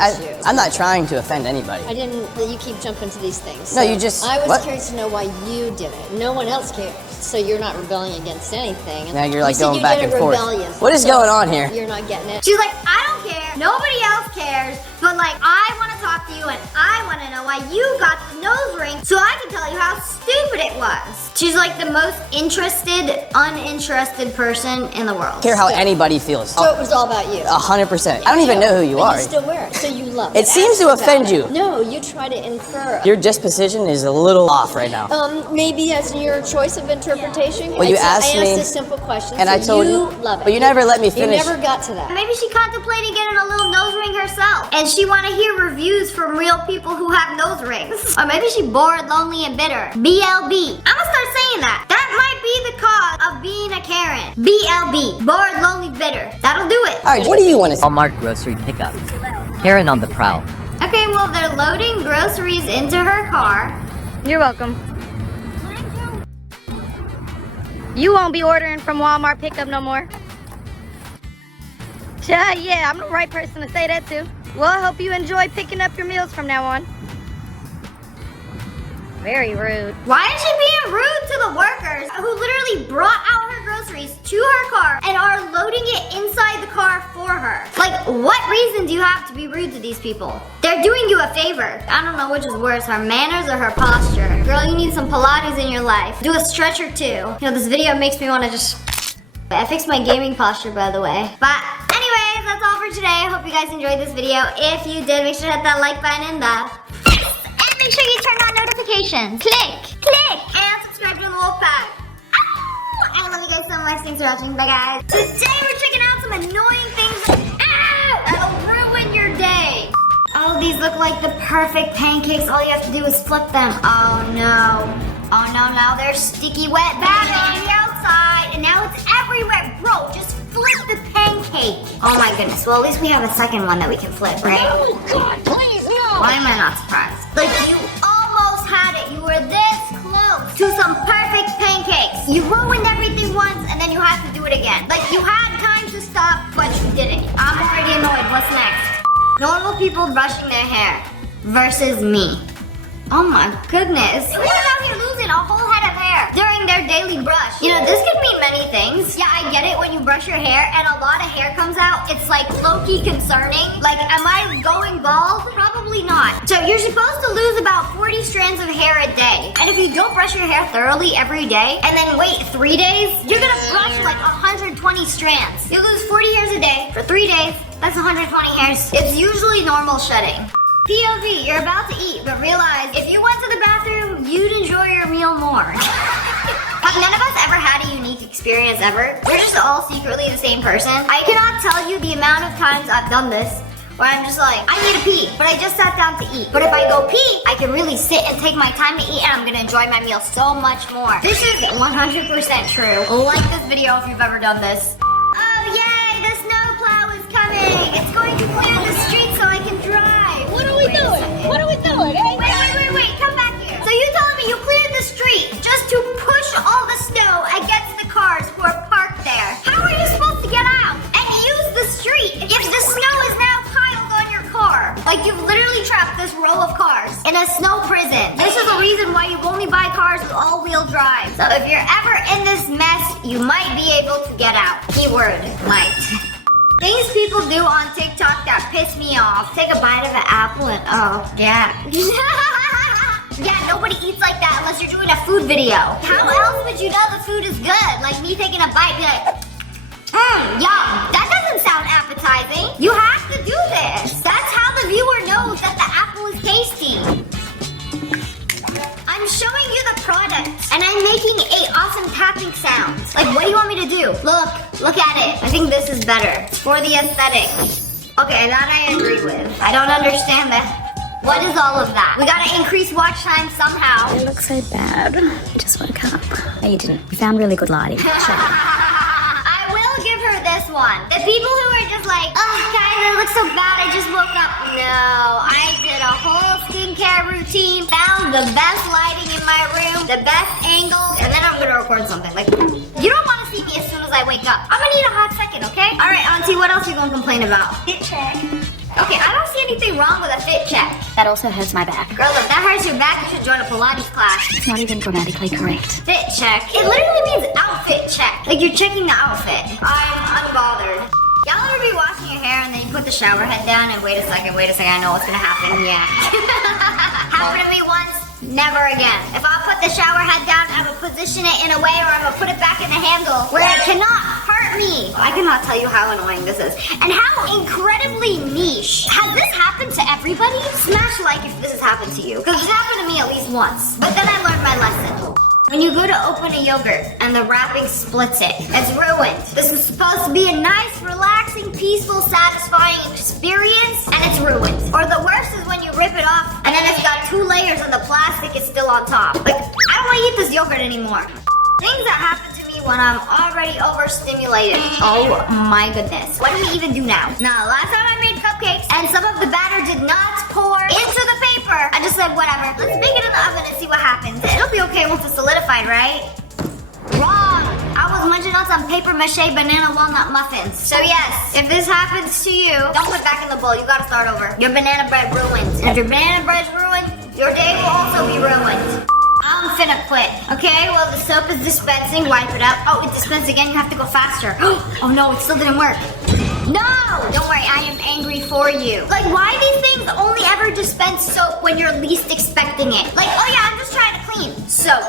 I'm not trying to offend anybody. I didn't. You keep jumping to these things. No, you just. I was what? curious to know why you did it. No one else cares. So you're not rebelling against anything. Now you're like you going back and forth. What is going on here? You're not getting it. She's like, I don't care. Nobody else cares. But like, I want to talk to you and I want to know why you got the nose ring so I can tell you how stupid it was. She's like the most uninterested person in the world. Care how anybody feels. So it was all about you. 100%. I don't even know who you are. You still wear it, so you love it. It seems to offend you. No, you try to infer. Your disposition is a little off right now. Maybe as your choice of interpretation. Well, you asked me. I asked a simple question, and so I told you love it. But you never let me finish. You never got to that. Maybe she contemplated getting a little nose ring herself. And she want to hear reviews from real people who have nose rings. Or maybe she bored, lonely, and bitter. BLB. I'm gonna start saying that. That might be the cause of being a Karen. BLB. Bored, lonely, bitter. That'll do it. Alright, what do you want to say? Walmart grocery pickup. Karen on the prowl. Okay, well, they're loading groceries into her car. You're welcome. You won't be ordering from Walmart pickup no more. Yeah, I'm the right person to say that to. Well, I hope you enjoy picking up your meals from now on. Very rude. Why is she being rude to the workers who literally brought out her groceries groceries to her car and are loading it inside the car for her. Like, what reason do you have to be rude to these people? They're doing you a favor. I don't know which is worse, her manners or her posture. Girl, you need some Pilates in your life. Do a stretch or two. You know, this video makes me want to just... I fixed my gaming posture, by the way. But anyways, that's all for today. I hope you guys enjoyed this video. If you did, make sure to hit that like button and make sure you turn on notifications. Click, and subscribe to the Wolf Pack. I love you guys so much. Thanks for watching. Bye, guys. Today we're checking out some annoying things that'll ruin your day. Oh, these look like the perfect pancakes. All you have to do is flip them. Oh no. Oh no, now there's sticky wet batter on the outside, and now it's everywhere. Bro, just flip the pancake. Oh my goodness. Well, at least we have a second one that we can flip, right? Oh God, please no. Why am I not surprised? Like, you almost had it. You were this close to some perfect pancakes. You ruined everything once, and then you have to do it again. Like, you had time to stop, but you didn't. I'm already annoyed. What's next? Normal people brushing their hair versus me. Oh my goodness. Who's out here losing a whole head of hair during their daily brush? You know, this could mean many things. Yeah, I get it when you brush your hair and a lot of hair comes out. It's like low-key concerning. Like, am I going bald? Probably not. So you're supposed to lose about 40 strands of hair a day. And if you don't brush your hair thoroughly every day and then wait 3 days, you're gonna brush like 120 strands. You lose 40 hairs a day for 3 days. That's 120 hairs. It's usually normal shedding. POV, you're about to eat, but realize if you went to the bathroom, you'd enjoy your meal more. Have none of us ever had a unique experience ever? We're just all secretly the same person. I cannot tell you the amount of times I've done this where I'm just like, I need to pee, but I just sat down to eat. But if I go pee, I can really sit and take my time to eat, and I'm gonna enjoy my meal so much more. This is 100% true. Like this video if you've ever done this. Oh yay, the snowplow is coming. It's going to clear the street so I can drive. What are we doing? What are we doing? Hey, wait, come back here. So you telling me you cleared the street just to push all the snow against the cars who are parked there? How are you supposed to get out and use the street if the snow is now piled on your car? Like, you've literally trapped this row of cars in a snow prison. This is the reason why you only buy cars with all-wheel drive. So if you're ever in this mess, you might be able to get out. Keyword, might. Things people do on TikTok that piss me off. Take a bite of an apple and oh, yeah. Yeah, nobody eats like that unless you're doing a food video. How else would you know the food is good? Like me taking a bite, be like, yum. That doesn't sound appetizing. You have to do this. That's how the viewer knows that the apple is tasty. I'm showing you the product, and I'm making a awesome tapping sound. Like, what do you want me to do? Look at it. I think this is better. It's for the aesthetic. Okay, that I agree with. I don't understand that. What is all of that? We gotta increase watch time somehow. You look so bad. You just woke up. No, you didn't. You found really good lighting. I will give her this one. The people who are just like, oh, guys, I look so bad. I just woke up. No, I did a whole skincare routine, found the best lighting in my room, the best angle, and then I'm gonna record something. Like, you don't want to see me as soon as I wake up. I'm gonna need a hot second, okay? All right, Auntie, what else are you gonna complain about? Fit check. Okay, I don't see anything wrong with a fit check. That also hurts my back. Girl, if that hurts your back, you should join a Pilates class. It's not even grammatically correct. Fit check. It literally means outfit check. Like, you're checking the outfit. I'm unbothered. Y'all ever be washing your hair and then you put the shower head down and wait a second, I know what's gonna happen. Yeah. Happened to me once, never again. If I put the shower head down, I'm gonna position it in a way or I'm gonna put it back in the handle where it cannot hurt me. I cannot tell you how annoying this is. And how incredibly niche. Has this happened to everybody? Smash like if this has happened to you. Because it's happened to me at least once. But then I learned my lesson. When you go to open a yogurt and the wrapping splits it, it's ruined. This is supposed to be a nice, relaxing, peaceful, satisfying experience, and it's ruined. Or the worst is when you rip it off and then it's got 2 layers and the plastic is still on top. Like, I don't want to eat this yogurt anymore. Things that happen to me when I'm already overstimulated. Oh my goodness. What do we even do now? Now, last time I made cupcakes and some of the batter did not pour into the paper, I just said, whatever. Let's bake it in the oven and see what happens. It'll be okay once it's solidified, right? Wrong. I was munching on some paper mache banana walnut muffins. So yes, if this happens to you, don't put it back in the bowl. You gotta start over. Your banana bread ruined. And if your banana bread's ruined, your day will also be ruined. I'm finna quit. Okay, well the soap is dispensing. Wipe it up. Oh, it dispensed again. You have to go faster. Oh no, it still didn't work. No! Don't worry, I am angry for you. Like, why these things only ever dispense soap when you're least expecting it? Like, oh yeah, I'm just trying to clean. Soap.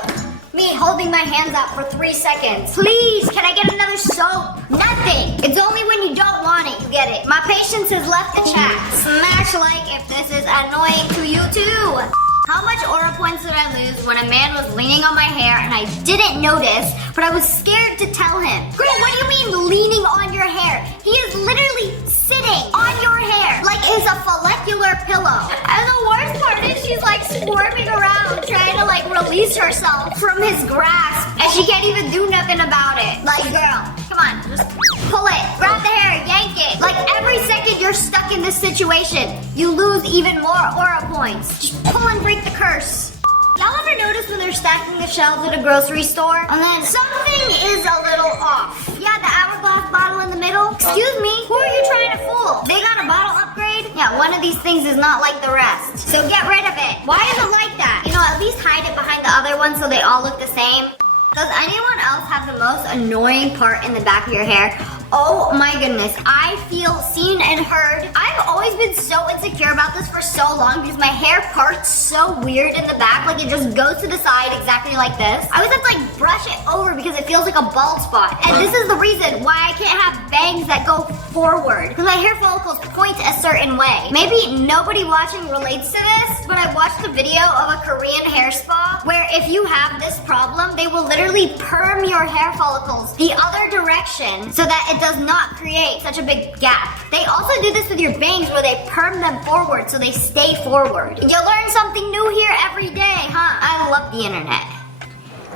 Me holding my hands out for 3 seconds. Please, can I get another soap? Nothing. It's only when you don't want it, you get it. My patience has left the chat. Smash like if this is annoying to you too. How much aura points did I lose when a man was leaning on my hair and I didn't notice, but I was scared to tell him? Girl, what do you mean leaning on your hair? He is literally sitting on your hair like it's a follicular pillow. And the worst part is she's like squirming around trying to like release herself from his grasp and she can't even do nothing about it. Like, girl, come on, just pull it, grab the hair, yank it. Like every second you're stuck in this situation, you lose even more aura points. Just pull and break the curse. Y'all ever notice when they're stacking the shelves at a grocery store and then something is a little off? Yeah, the hourglass bottle in the middle. Excuse me, who are you trying to fool? They got a bottle upgrade? Yeah, one of these things is not like the rest. So get rid of it. Why is it like that? You know, at least hide it behind the other one so they all look the same. Does anyone else have the most annoying part in the back of your hair? Oh my goodness, I feel seen and heard. I've always been so insecure about this for so long because my hair parts so weird in the back, like it just goes to the side exactly like this. I always have to like brush it over because it feels like a bald spot. And this is the reason why I can't have bangs that go forward, because my hair follicles point a certain way. Maybe nobody watching relates to this, but I watched a video of a Korean hair spa where if you have this problem, they will literally perm your hair follicles the other direction so that it does not create such a big gap. They also do this with your bangs where they perm them forward so they stay forward. You learn something new here every day, huh? I love the internet.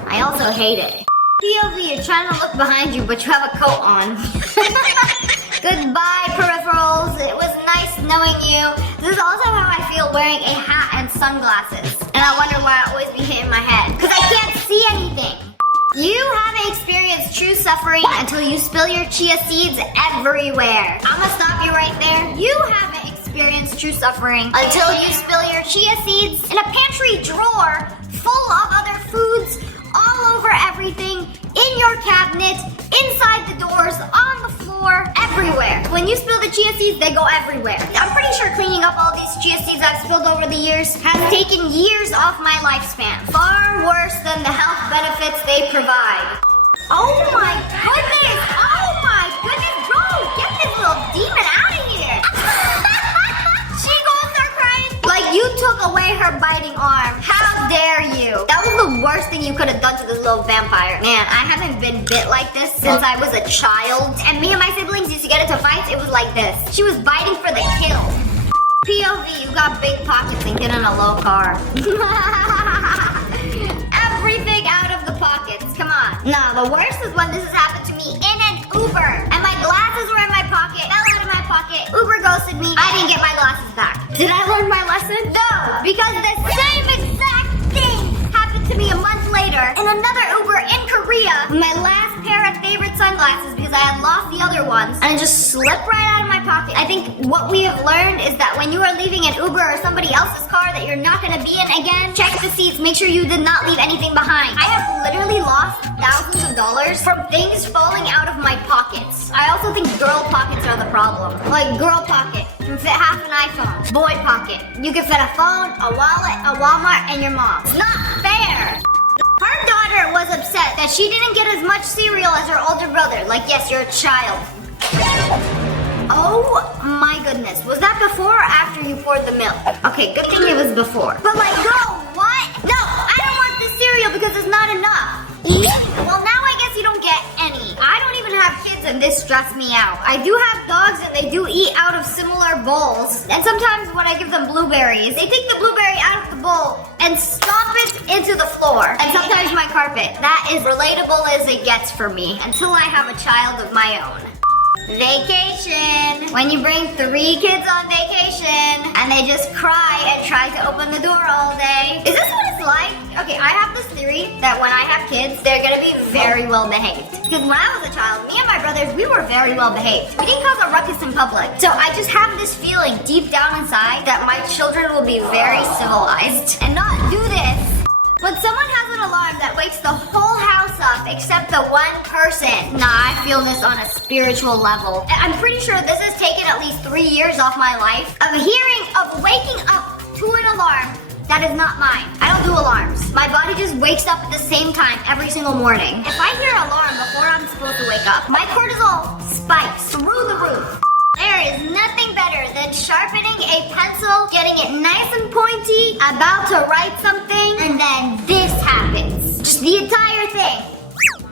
I also hate it. POV, you're trying to look behind you, but you have a coat on. Goodbye, peripherals. It was nice knowing you. This is also how I feel wearing a hat and sunglasses. And I wonder why I always be hitting my head. Because I can't see anything. You haven't experienced true suffering until you spill your chia seeds everywhere. I'm gonna stop you right there. You haven't experienced true suffering until you spill your chia seeds in a pantry drawer full of other foods all over everything, in your cabinet, inside the doors, on the floor, everywhere. When you spill the chia seeds, they go everywhere. I'm pretty sure cleaning up all these chia seeds I've spilled over the years has taken years off my lifespan. Far worse than the health benefits they provide. Oh my goodness! Oh my goodness, bro! Get this little demon out of here! She gonna start crying? Like you took away her biting arm. How dare you? That was the worst thing you could have done to this little vampire. Man, I haven't been bit like this since I was a child. And me and my siblings used to get into fights. It was like this. She was biting for the kill. POV, you got big pockets and get in a low car. Everything out of the pockets. Come on. Nah, the worst is when this has happened to me in an Uber. And my glasses were in my pocket, fell out of my pocket. Uber ghosted me. I didn't get my glasses back. Did I learn my lesson? No, because the same exact thing happened to me a month later in another Uber in Korea. My last pair of favorite sunglasses because I had lost the other ones and it just slipped right out of my pocket. I think what we have learned is that when you are leaving an Uber or somebody else's car that you're not going to be in again, check the seats, make sure you did not leave anything behind. I have literally lost thousands of dollars from things falling out of my pockets. I also think girl pockets are the problem. Like girl pocket can fit half an iPhone. Boy pocket, you can fit a phone, a wallet, a Walmart, and your mom. It's not fair. Her daughter was upset that she didn't get as much cereal as her older brother. Like, yes, you're a child. Oh my goodness. Was that before or after you poured the milk? Okay, good thing it was before. But like, girl, what? No, I don't want this cereal because it's not enough. Eat? Well, now I guess you don't get any. I don't even have kids and this stressed me out. I do have dogs and they do eat out of similar bowls. And sometimes when I give them blueberries, they take the blueberry out of the bowl and stomp it into the floor. And sometimes my carpet. That is relatable as it gets for me until I have a child of my own. Vacation. When you bring 3 kids on vacation and they just cry and try to open the door all day. Is this what it's like? Okay, I have this theory that when I have kids, they're gonna be very well behaved. Because when I was a child, me and my brothers, we were very well behaved. We didn't cause a ruckus in public. So I just have this feeling deep down inside that my children will be very civilized and not do this. When someone has an alarm that wakes the whole house up except the one person, nah, I feel this on a spiritual level. I'm pretty sure this has taken at least 3 years off my life of waking up to an alarm that is not mine. I don't do alarms. My body just wakes up at the same time every single morning. If I hear an alarm before I'm supposed to wake up, my cortisol spikes through the roof. There is nothing better than sharpening a pencil, getting it nice and pointy, about to write something, and then this happens. Just the entire thing.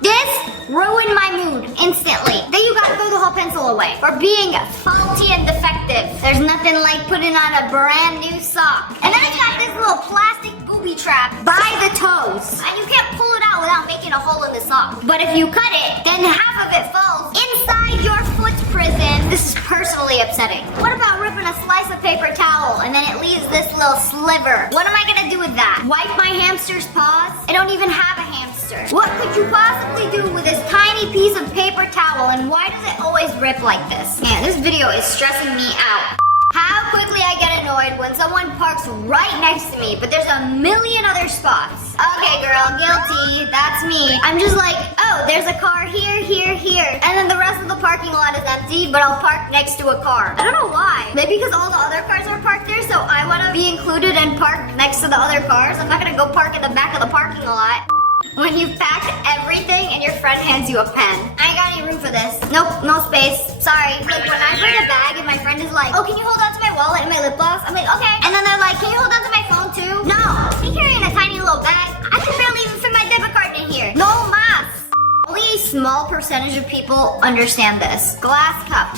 This ruined my mood instantly. Then you gotta throw the whole pencil away for being faulty and defective. There's nothing like putting on a brand new sock. And then it's got this little plastic booby trap by the toes. And you can't pull it out without making a hole in the sock. But if you cut it, then half of it falls inside your foot prison. This is personally upsetting. What about ripping a slice of paper towel and then it leaves this little sliver? What am I gonna do with that? Wipe my hamster's paws? I don't even have a hamster. What could you possibly do with this tiny piece of paper towel, and why does it always rip like this? Man, this video is stressing me out. How quickly I get annoyed when someone parks right next to me, but there's a million other spots. Okay, girl, guilty. That's me. I'm just like, oh, there's a car here, here, here. And then the rest of the parking lot is empty, but I'll park next to a car. I don't know why. Maybe because all the other cars are parked there, so I want to be included and park next to the other cars. I'm not going to go park in the back of the parking lot. When you've packed everything and your friend hands you a pen. I ain't got any room for this. Nope, no space. Sorry. Like when I bring a bag and my friend is like, oh, can you hold on to my wallet and my lip gloss? I'm like, okay. And then they're like, can you hold on to my phone too? No. I'm carrying a tiny little bag. I can barely even fit my debit card in here. No mas. Only a small percentage of people understand this. Glass cup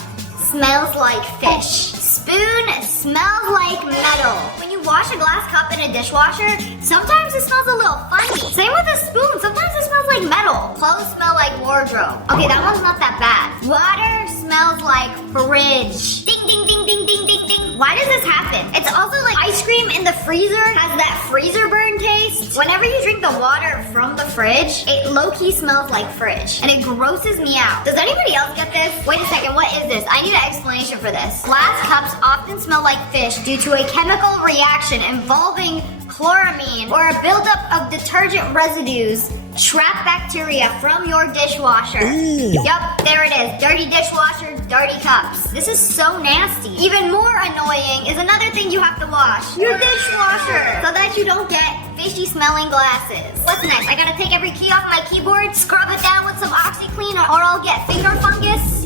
smells like fish. Spoon smells like metal. When you wash a glass cup in a dishwasher, sometimes it smells a little funny. Same with a spoon. Sometimes it smells like metal. Clothes smell like wardrobe. Okay, that one's not that bad. Water smells like fridge. Ding, ding, ding, ding, ding, ding, ding. Why does this happen? It's also like ice cream in the freezer has that freezer burn taste. Whenever you drink the water from the fridge, it low-key smells like fridge. And it grosses me out. Does anybody else get this? Wait a second, what is this? I need an explanation for this. Glass cups often smell like fish due to a chemical reaction involving chloramine or a buildup of detergent residues trap bacteria from your dishwasher. Yup, there it is. Dirty dishwasher, dirty cups. This is so nasty. Even more annoying is another thing you have to wash. Your dishwasher. So that you don't get fishy smelling glasses. What's next? I gotta take every key off my keyboard, scrub it down with some OxyClean or I'll get finger fungus.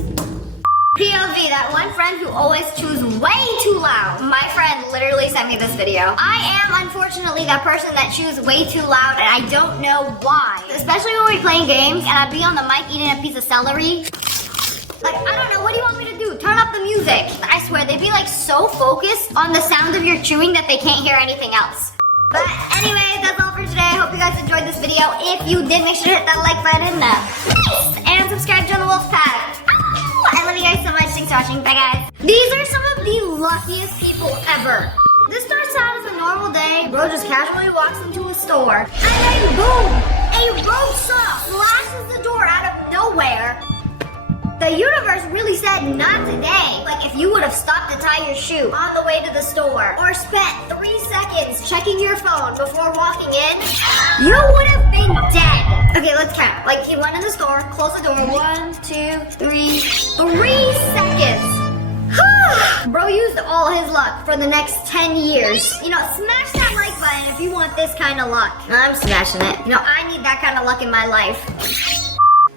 POV, that one friend who always chews way too loud. My friend literally sent me this video. I am unfortunately that person that chews way too loud and I don't know why. Especially when we're playing games and I'd be on the mic eating a piece of celery. Like, I don't know, what do you want me to do? Turn up the music. I swear, they'd be like so focused on the sound of your chewing that they can't hear anything else. But anyway, that's all for today. I hope you guys enjoyed this video. If you did, make sure to hit that like button and subscribe to the Wolf Pack. I love you guys so much. Thanks for watching. Bye, guys. These are some of the luckiest people ever. This starts out as a normal day. Bro just casually walks into a store. And then boom! A road saw slashes the door out of nowhere. The universe really said not today. Like if you would have stopped to tie your shoe on the way to the store or spent 3 seconds checking your phone before walking in, you would have been dead. Okay, let's count. Like he went in the store, closed the door, 1, 2, 3 seconds. Bro used all his luck for the next 10 years. You know, smash that like button if you want this kind of luck. I'm smashing it. You know, I need that kind of luck in my life.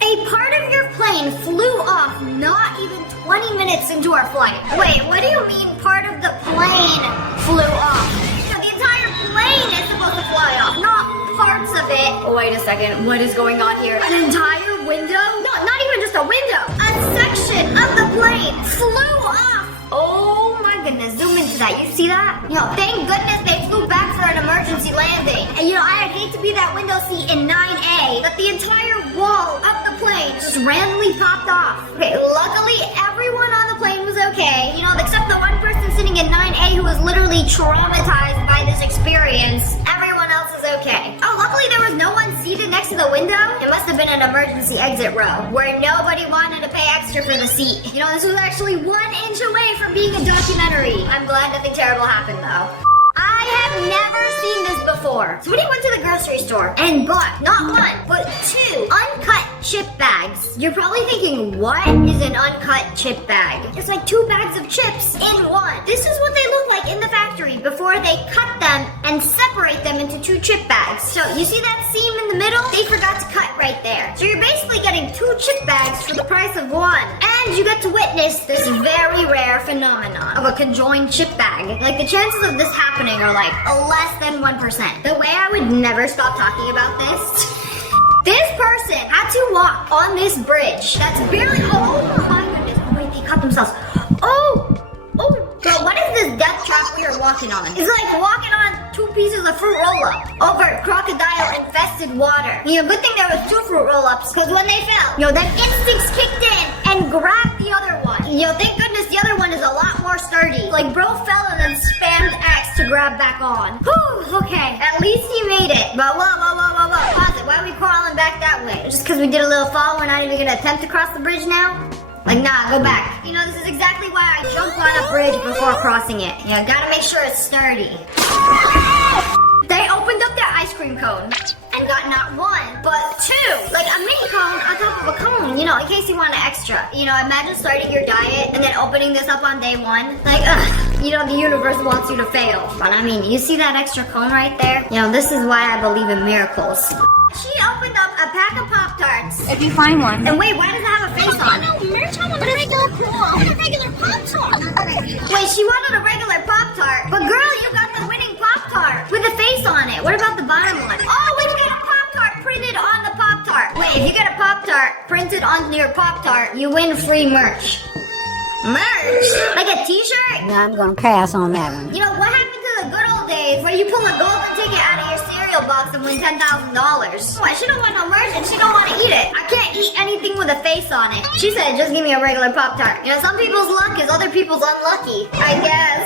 A part of your plane flew off not even 20 minutes into our flight. Wait, what do you mean part of the plane flew off? The entire plane is supposed to fly off, not parts of it. Oh, wait a second, what is going on here? An entire window? No, not even just a window. A section of the plane flew off. Oh my goodness, zoom into that. You see that? You know, thank goodness they flew back for an emergency landing. And you know, I'd hate to be that window seat in 9A, but the entire wall of the plane just randomly popped off. Okay, luckily everyone on the plane was okay. You know, except the one person sitting in 9A who was literally traumatized by this experience. Everyone else is okay. Oh, luckily there was no one seated next to the window. It must have been an emergency exit row where nobody wanted to pay extra for the seat. You know, this was actually 1 inch away from being a documentary. I'm glad nothing terrible happened though. I have have never seen this before. Somebody went to the grocery store and bought not one, but 2 uncut chip bags. You're probably thinking, what is an uncut chip bag? It's like 2 bags of chips in one. This is what they look like in the factory before they cut them and separate them into 2 chip bags. So you see that seam in the middle? They forgot to cut right there. So you're basically getting 2 chip bags for the price of 1. And you get to witness this very rare phenomenon of a conjoined chip bag. Like the chances of this happening are like less than 1%. The way I would never stop talking about this. This person had to walk on this bridge that's barely, oh my goodness, wait, they cut themselves. Oh, girl, what is this death trap we are walking on? It's like walking on 2 pieces of fruit roll-up over crocodile-infested water. You know, good thing there was 2 fruit roll-ups, because when they fell, you know, then instincts kicked in and grabbed the other one. You know, thank goodness the other one is a lot more sturdy. Like, bro fell and then spammed X to grab back on. Whew, okay, at least he made it. But whoa. Pause it, why are we crawling back that way? Just because we did a little fall, we're not even gonna attempt to cross the bridge now? Like, nah, go back. You know, this is exactly why I jump on a bridge before crossing it. You know, gotta make sure it's sturdy. They opened up their ice cream cone and got not 1, but 2. Like a mini cone on top of a cone, you know, in case you want an extra. You know, imagine starting your diet and then opening this up on day 1. Like, you know, the universe wants you to fail. But I mean, you see that extra cone right there? You know, this is why I believe in miracles. She opened up a pack of Pop-Tarts. If you find one. And wait, why does it have a face on? No, Merch, I want a regular Pop-Tart. Okay. Wait, she wanted a regular Pop-Tart. But girl, you got the winning Pop-Tart with a face on it. What about the bottom one? Oh, we get a Pop-Tart printed on the Pop-Tart. Wait, if you get a Pop-Tart printed on your Pop-Tart, you win free merch. Merch? Like a t-shirt? No, I'm gonna pass on that one. You know, what happened to the good old days where you pull a golden ticket out of your cereal box and win $10,000? Why, she don't want no merch and she don't want to eat it. I can't eat anything with a face on it. She said, just give me a regular Pop-Tart. You know, some people's luck is other people's unlucky, I guess.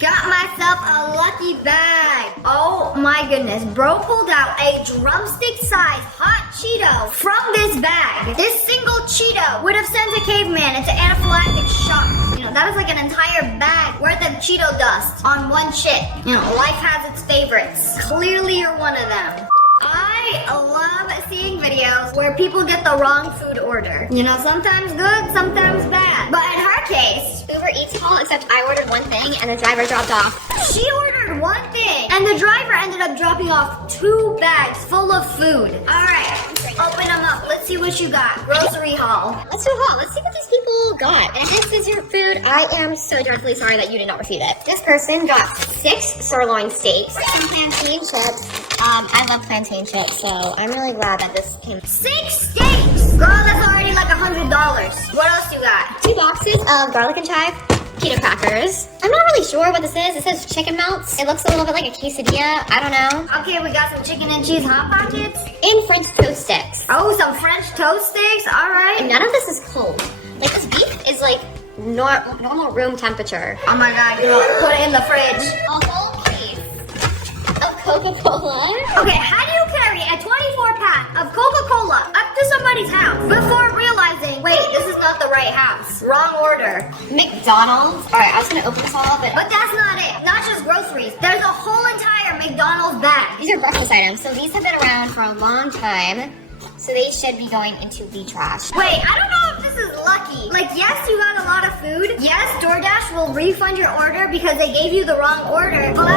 Got myself a lucky bag. Oh my goodness. Bro pulled out a drumstick-sized hot Cheeto from this bag. This single Cheeto would have sent a caveman into anaphylactic shock. You know, that was like an entire bag worth of Cheeto dust on one chip. You know, life has its favorites. Clearly you're one of them. I love seeing videos where people get the wrong food order. You know, sometimes good, sometimes bad. But in her case, Uber Eats call, except I ordered one thing and the driver dropped off. she ordered one thing and the driver ended up dropping off 2 bags full of food. All right, open them up. Let's see what you got. Grocery haul. Let's do a haul. Let's see what these people got. And this is your food. I am so dreadfully sorry that you did not receive it. This person got 6 sirloin steaks, some plantain chips. I love plantain chips, so I'm really glad that this came. 6 steaks! Girl, that's already like $100. What else you got? 2 boxes of garlic and chive pita crackers. I'm not really sure what this is. It says chicken melts. It looks a little bit like a quesadilla. I don't know. Okay, we got some chicken and cheese Hot Pockets. And French toast sticks. Oh, some French toast sticks? All right. And none of this is cold. Like, this beef is like normal room temperature. Oh my God, girl, put it in the fridge. A whole case of Coca-Cola. Okay, how do you carry a 24-pack of Coca-Cola up to somebody's house before realizing, wait, this is not the right house? Wrong order. McDonald's. All right, I was gonna open this all, but But that's not it. Not just groceries. There's a whole entire McDonald's bag. these are breakfast items. So these have been around for a long time. So they should be going into the trash. Wait, I don't know if this is lucky. Like, yes, you got a lot of food. Yes, DoorDash will refund your order because they gave you the wrong order. But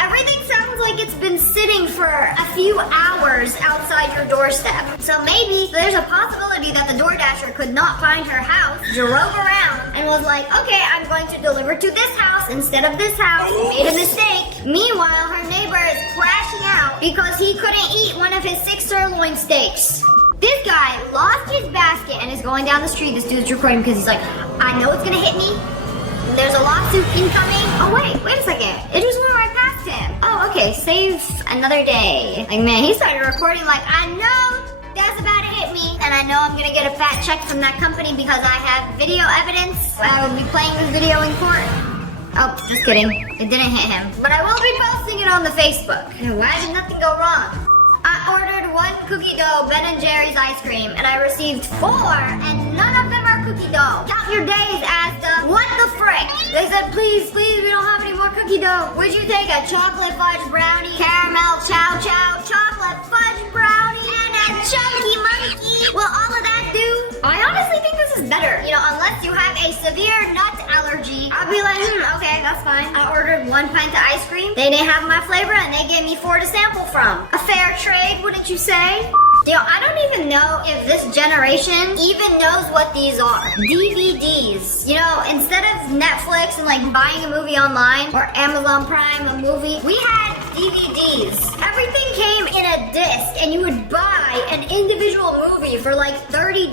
everything sounds like it's been sitting for a few hours outside your doorstep. So maybe there's a possibility that the DoorDasher could not find her house, drove around, and was like, okay, I'm going to deliver to this house instead of this house. Made a mistake. Meanwhile, her neighbor is crashing out because he couldn't eat one of his 6 sirloin steaks. This guy lost his basket and is going down the street. This dude's recording because he's like, I know it's gonna hit me. There's a lawsuit incoming. Oh wait a second. It just went right past him. Oh, okay, save another day. Like, man, he started recording like, I know that's about to hit me. And I know I'm gonna get a fat check from that company because I have video evidence. I will be playing this video in court. Oh, just kidding. It didn't hit him. But I will be posting it on the Facebook. And why did nothing go wrong? I ordered 1 cookie dough Ben & Jerry's ice cream and I received 4 and none of them are cookie dough. Count your days as the what the frick. They said, please, we don't have any more cookie Okie doke. Would you take a chocolate fudge brownie, caramel chow chow, chocolate fudge brownie, and a chunky monkey? Will all of that do? I honestly think this is better. You know, unless you have a severe nut allergy, I'll be like, okay, that's fine. I ordered 1 pint of ice cream. They didn't have my flavor, and they gave me 4 to sample from. A fair trade, wouldn't you say? You know, I don't even know if this generation even knows what these are. DVDs. You know, instead of Netflix and like buying a movie online or Amazon Prime a movie, we had DVDs. Everything came in a disc and you would buy an individual movie for like $30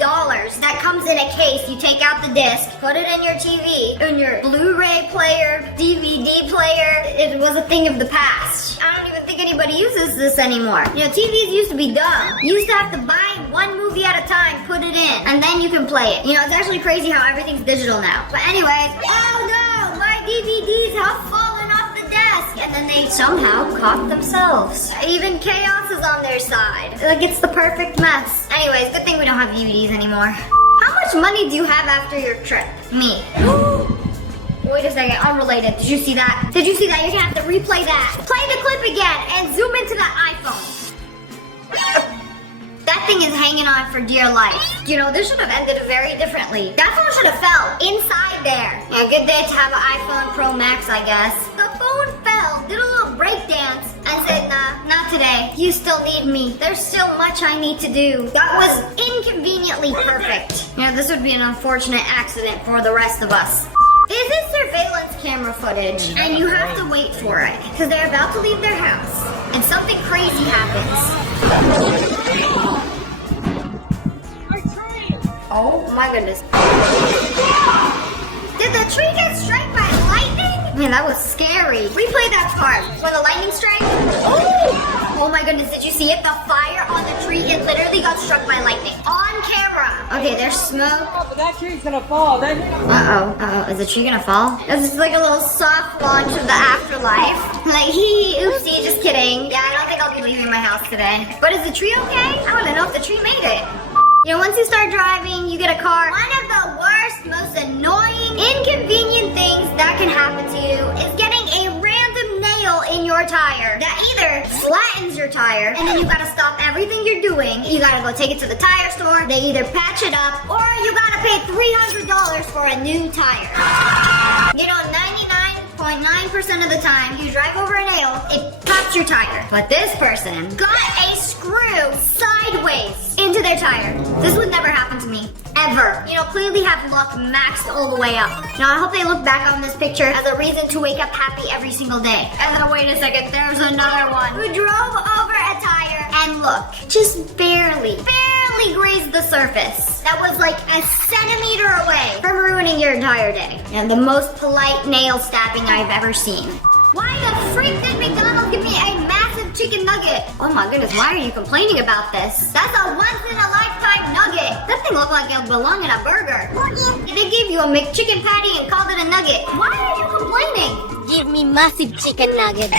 that comes in a case. You take out the disc, put it in your TV, in your Blu-ray player, DVD player. It was a thing of the past. I don't even think anybody uses this anymore. You know, TVs used to be dumb. You used to have to buy one movie at a time, put it in, and then you can play it. You know, it's actually crazy how everything's digital now. But anyways, oh no, my DVDs have fallen off the desk. And then they somehow caught themselves. Even chaos is on their side. Like, it's the perfect mess. Anyways, good thing we don't have DVDs anymore. How much money do you have after your trip? Me. Wait a second, unrelated. Did you see that? Did you see that? You're gonna have to replay that. Play the clip again and zoom into the iPhone. That thing is hanging on for dear life. You know, this should have ended very differently. That phone should have fell inside there. Yeah, good day to have an iPhone Pro Max, I guess. The phone fell, did a little break dance, and said, nah, not today. You still need me. There's still much I need to do. That was inconveniently perfect. You know, this would be an unfortunate accident for the rest of us. This is surveillance camera footage, and you have to wait for it, because they're about to leave their house, and something crazy happens. Oh my goodness. Did the tree get struck by lightning? Man, that was scary. Replay that part. When the lightning strike? Oh my goodness, did you see it? The fire on the tree, it literally got struck by lightning. On camera. Okay, there's smoke. Oh, but that tree's gonna fall. Uh-oh. Is the tree gonna fall? This is like a little soft launch of the afterlife. Like, oopsie, just kidding. Yeah, I don't think I'll be leaving my house today. But is the tree okay? I wanna know if the tree made it. You know, once you start driving, you get a car. One of the worst, most annoying, inconvenient things that can happen to you is getting a random nail in your tire that either flattens your tire, and then you gotta stop everything you're doing. You gotta go take it to the tire store. They either patch it up, or you gotta pay $300 for a new tire. You know, 99.9% of the time, you drive over a nail, it pops your tire. But this person got a screw sideways into their tire. This would never happen to me, ever. You know, clearly have luck maxed all the way up. Now, I hope they look back on this picture as a reason to wake up happy every single day. And then wait a second, there's another one who drove over a tire and look, just barely grazed the surface. That was like a centimeter away from ruining your entire day. And the most polite nail stabbing I've ever seen. Why the freak did McDonald's give me a massive chicken nugget? Oh my goodness, why are you complaining about this? That's a once-in-a-lifetime nugget. That thing looked like it would belong in a burger. They gave you a McChicken patty and called it a nugget. Why are you complaining? Give me massive chicken nuggets.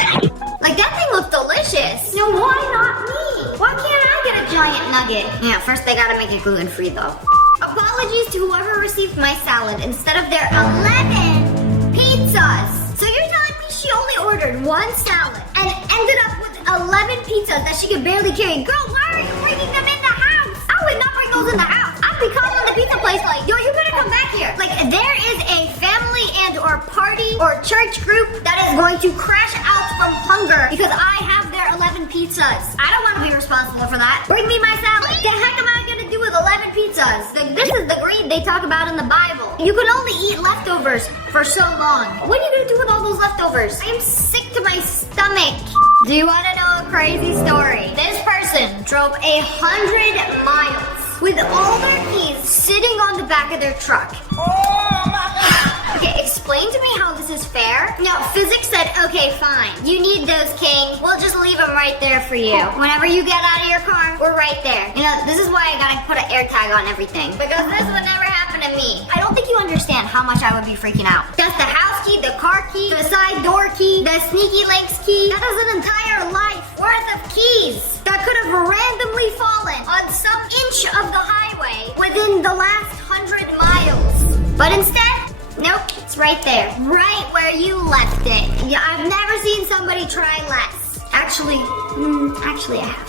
Like, that thing looks delicious. No, why not me? Why can't I get a giant nugget? Yeah, first they gotta make it gluten-free though. Apologies to whoever received my salad instead of their 11 pizzas. So you're telling me she only ordered one salad and ended up with 11 pizzas that she could barely carry? Girl, why are you bringing them in the house? I would not bring those in the house. I'd be calling the pizza place like, yo, you better come back here. Like, there is a family and or party or church group that is going to crash out from hunger because I have their 11 pizzas. I don't want to be responsible for that. Bring me my salad. The heck am I going to do with 11 pizzas? Like, this is the greed they talk about in the Bible. You can only eat leftovers for so long. What are you going to do with all those leftovers? I am sick to my stomach. Do you want to know a crazy story? This person drove 100 miles with all their keys sitting on the back of their truck. Oh my God. Okay, explain to me how this is fair. No, physics said, okay, fine. You need those, King. We'll just leave them right there for you. Whenever you get out of your car, we're right there. You know, this is why I gotta put an air tag on everything. Because this would never happen to me. I don't think you understand how much I would be freaking out. That's the house key, the car key, the side door key, the sneaky links key. That is an entire life worth of keys that could have randomly fallen on some inch of the highway within the last 100 miles. But instead, Nope, it's right there. Right where you left it. Yeah, I've never seen somebody try less. Actually, I have.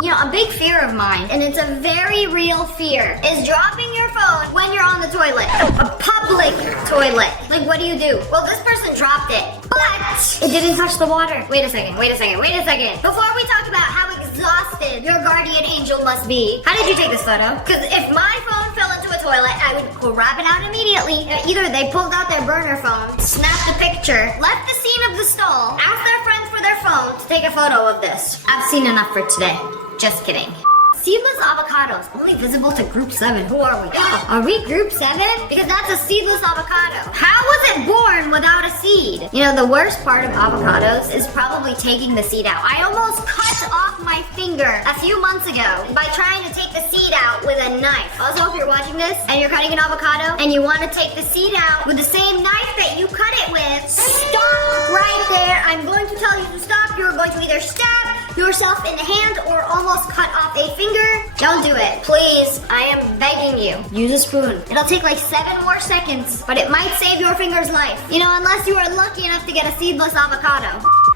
You know, a big fear of mine, and it's a very real fear, is dropping your phone when you're on the toilet. A public toilet. Like, what do? Well, this person dropped it, but it didn't touch the water. Wait a second. Before we talk about how exhausted your guardian angel must be, how did you take this photo? Because if my phone fell into a toilet, I would grab it out immediately. Either they pulled out their burner phone, snapped a picture, left the scene of the stall, asked their friends for their phone to take a photo of this. I've seen enough for today. Just kidding. Seedless avocados, only visible to group 7. Who are we? Are we group 7? Because that's a seedless avocado. How was it born without a seed? You know, the worst part of avocados is probably taking the seed out. I almost cut off my finger a few months ago by trying to take the seed out with a knife. Also, if you're watching this and you're cutting an avocado and you want to take the seed out with the same knife that you cut it with, stop right there. I'm going to tell you to stop. You're going to either stab yourself in the hand or almost cut off a finger. Don't do it, please. I am begging you. Use a spoon. It'll take like 7 more seconds, but it might save your finger's life. You know, unless you are lucky enough to get a seedless avocado.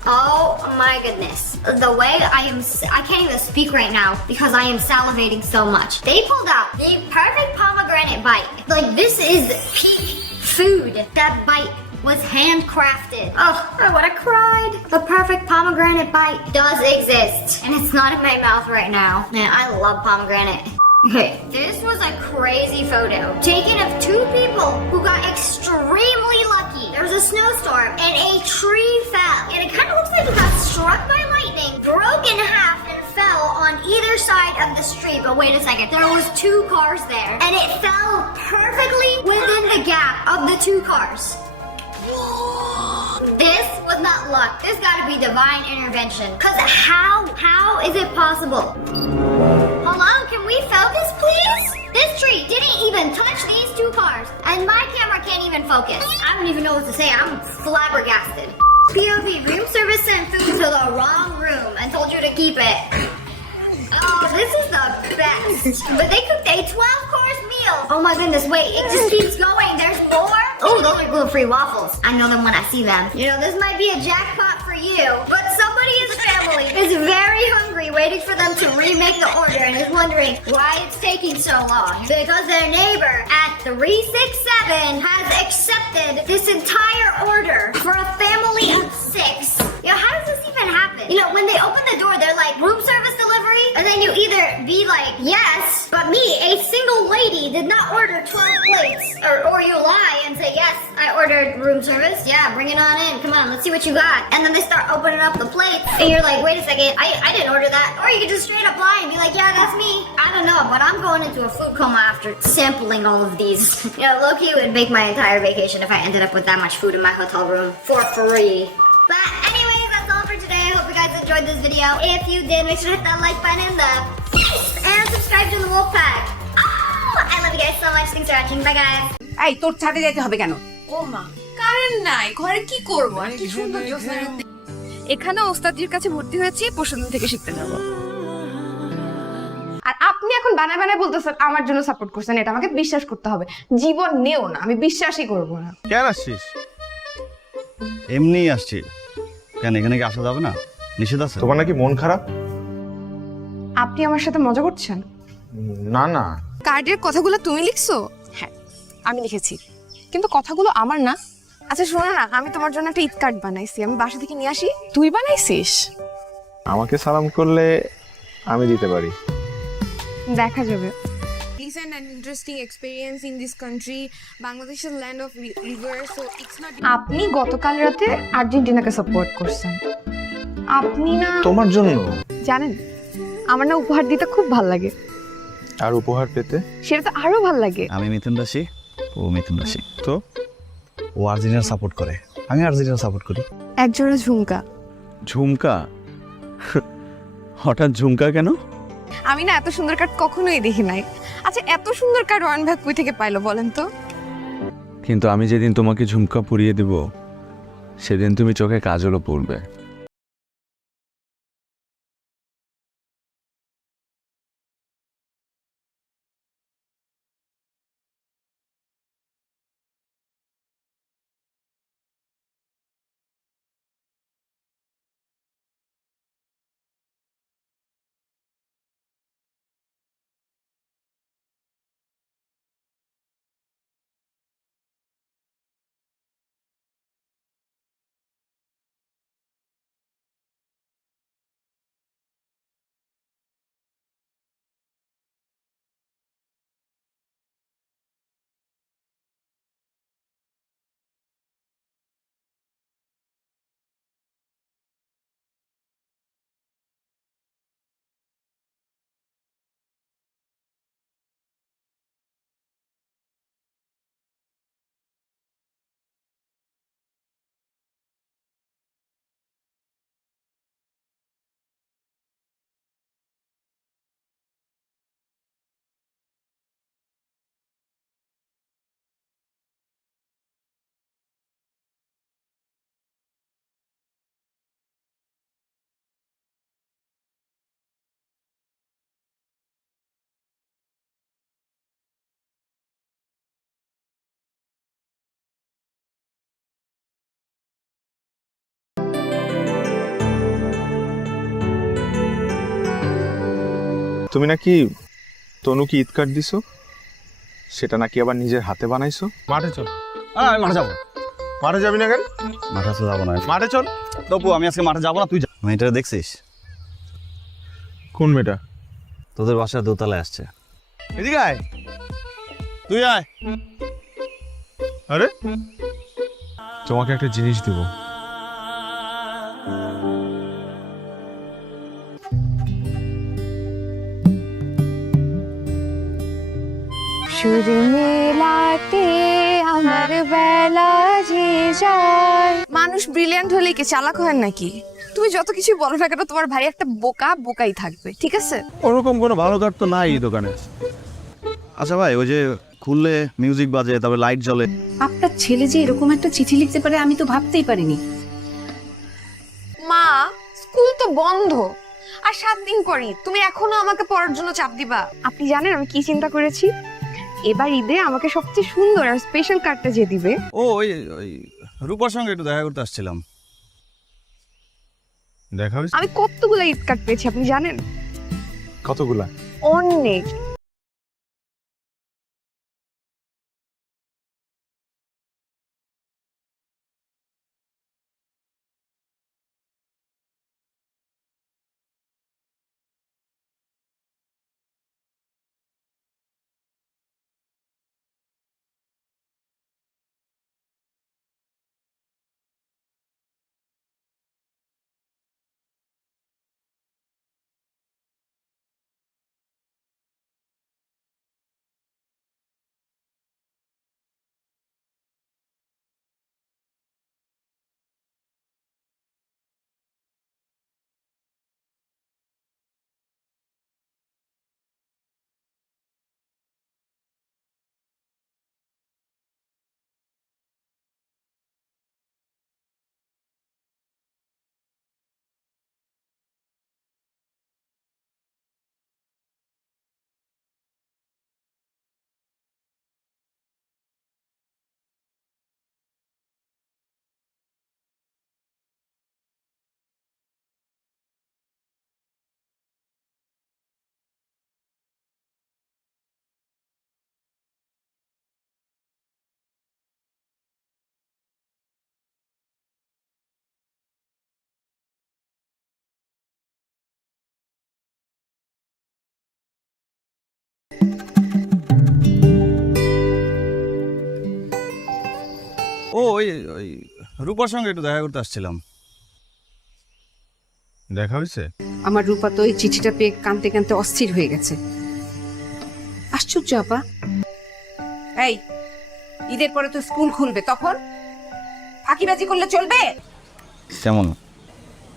Oh my goodness. The way I can't even speak right now because I am salivating so much. They pulled out the perfect pomegranate bite. Like, this is peak food. That bite was handcrafted. Oh, I would have cried. The perfect pomegranate bite does exist, and it's not in my mouth right now. Man, I love pomegranate. Okay, this was a crazy photo taken of 2 people who got extremely lucky. There was a snowstorm, and a tree fell, and it kind of looks like it got struck by lightning, broke in half, and fell on either side of the street. But wait a second, there was 2 cars there, and it fell perfectly within the gap of the 2 cars. This was not luck. This gotta be divine intervention. Cause how is it possible? Hold on, can we focus please? This tree didn't even touch these 2 cars. And my camera can't even focus. I don't even know what to say. I'm flabbergasted. POV, room service sent food to the wrong room and told you to keep it. Oh, this is the best. But they cooked a 12-course meal. Oh my goodness, wait, it just keeps going. There's more? Oh, those are gluten-free waffles. I know them when I see them. You know, this might be a jackpot for you, but somebody in the family is very hungry, waiting for them to remake the order and is wondering why it's taking so long. Because their neighbor at 367 has accepted this entire order for a family of 6. You know, how does this even happen? You know, when they open the door, they're like, room service delivery? And then you either be like, yes, but me, a single lady, did not order 12 plates. Or you lie and say, yes, I ordered room service. Yeah, bring it on in. Come on, let's see what you got. And then they start opening up the plates. And you're like, wait a second, I didn't order that. Or you can just straight up lie and be like, yeah, that's me. I don't know, but I'm going into a food coma after sampling all of these. You know, low-key, it would make my entire vacation if I ended up with that much food in my hotel room for free. But anyways, that's all for today. I hope you guys enjoyed this video. If you did, make sure to hit that like button in the and subscribe to the Wolf Pack. Oh, I love you guys so much. Thanks for watching. Bye guys. এই তোর ছাদে যেতে হবে কেন? ও মা, current নাই, ঘরে কি করব? আর কি সুন্দর জ্যোৎস্না রাতে। এখানে ওস্তাদজির কাছে ভর্তি হয়েছি, পরশুদিন থেকে শিখতে যাব। আর আপনি এখন বানায় বানায় বলতেছেন আমার জন্য সাপোর্ট করছেন, এটা আমাকে বিশ্বাস করতে হবে। জীবন নেও না, আমি বিশ্বাসই করব না। কেন আসছিস? এমনি আসছি। কেন এখানে কি আসা যাবে না? নিষেধ আছে? তোমার নাকি মন খারাপ? আপনি আমার সাথে মজা করছেন? না না। কার্ডের কথাগুলো তুমি লিখছো? হ্যাঁ, আমি লিখেছি, কিন্তু কথাগুলো আমার না। আচ্ছা শোনো না, আমি তোমার জন্য একটা ঈদ কার্ড বানাইছি, আমি বাসা থেকে নিয়ে আসি। তুই বানাইছিস? আমাকে সালাম করলে আমি দিতে পারি। দেখা যাবে। It's an interesting experience in this country. Bangladesh is land of rivers, so it's not. আপনি গতকাল রাতে আর্জেন্টিনাকে সাপোর্ট করছেন। আপনি না তোমার জন্য জানেন, আমার না উপহার দিতে খুব ভালো লাগে। আর উপহার পেতে? সেটা তো আরো ভালো লাগে। আমি মিথুন রাশি, ও মিথুন রাশি। তো ও আর্জেন্টিনা সাপোর্ট করে, আমি আর্জেন্টিনা সাপোর্ট করি। একজোড়া ঝুমকা। ঝুমকা? হঠাৎ ঝুমকা কেন? আমি না এত সুন্দর কার্ড কখনোই দেখি নাই। আচ্ছা এত সুন্দর কার্ড ওয়ান ভাগ কই থেকে পাইলো বলেন তো? কিন্তু আমি যেদিন তোমাকে ঝুমকা পরিয়ে দেব সেদিন তুমি চোখে কাজলও পরবে। তুমি নাকি তনুকে ঈদ কার্ড দিছো, সেটা নাকি আবার নিজের হাতে বানাইছো? মাঠে চল। আমি মাঠে যাবো। মাঠে যাবি না কেন? মাঠে আসলে যাবো না। মাঠে চল। তবু আমি আজকে মাঠে যাবো না, তুই যা। মেয়েটা দেখছিস? কোন মেয়েটা? তোদের বাসার দোতলায় আসছে। এদিকে আয়। তুই আয়। আরে তোমাকে একটা জিনিস দেব। সুর মেলাতে আমার বেলা যে যায়। মানুষ ব্রিলিয়ান্ট হলে কি চালাক হয় নাকি? তুমি যত কিছু বলো না কেন, তোমার ভাই একটা বোকাই থাকবে, ঠিক আছে? ওরকম কোনো ভালো কার্ড তো নাই এই দোকানে। আচ্ছা ভাই, ওই যে খুললে মিউজিক বাজে, তবে লাইট জ্বলে। আপনার ছেলে যে এরকম একটা চিঠি লিখতে পারে আমি তো ভাবতেই পারিনি। মা, স্কুল তো বন্ধ আর 7 দিন পরই তুমি এখনো আমাকে পড়ার জন্য চাপ দিবা? আপনি জানেন আমি কি চিন্তা করেছি? এবার ঈদে আমাকে সবচেয়ে সুন্দর আর স্পেশাল কার্ডটা যে দিবে। ও ওই রূপার সঙ্গে একটু দেখা করতে আসছিলাম। দেখা হয়েছে? আমি কতগুলো ঈদ কার্ড পেয়েছি আপনি জানেন? কতগুলা? অনেক। ও ওই রূপার সঙ্গে একটু দেখা করতে আসছিলাম। দেখা হয়েছে? আমার রূপা তো ওই চিঠিটা পেয়ে কাঁদতে কাঁদতে অস্থির হয়ে গেছে। আশ্চর্য আপা। এই ঈদের পরে তো স্কুল খুলবে, তখন ফাঁকিবাজি করলে চলবে? কেমন?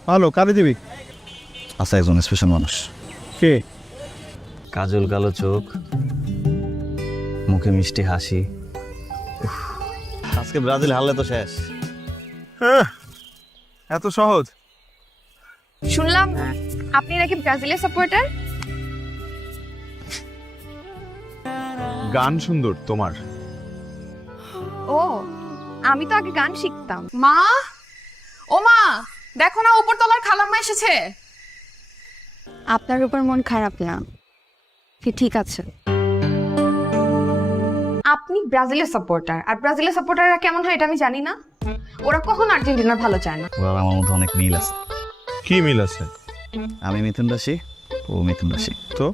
ভালো। কারে দিবি? আচ্ছা, একজন স্পেশাল মানুষ। কে? কাজল কালো চোখ, মুখে মিষ্টি হাসি। আজকে ব্রাজিল হারলে তো শেষ। এত সহজ? শুনলাম আপনি নাকি ব্রাজিলের সাপোর্টার। গান সুন্দর তোমার। ও, আমি তো আগে গান শিখতাম। মা, ও মা, দেখো না উপরতলার খালাম্মা এসেছে। আপনার উপর মন খারাপ না কি? ঠিক আছে। আপনি ব্রাজিলের সাপোর্টার, আর ব্রাজিলের সাপোর্টাররা কেমন হয় এটা আমি জানি না। ওরা কখন আর্জেন্টিনার ভালো চায় না। ওরা আমার মধ্যে অনেক মিল আছে। কি মিল আছে? আমি মিথুন রাশি, ও মিথুন রাশি। তো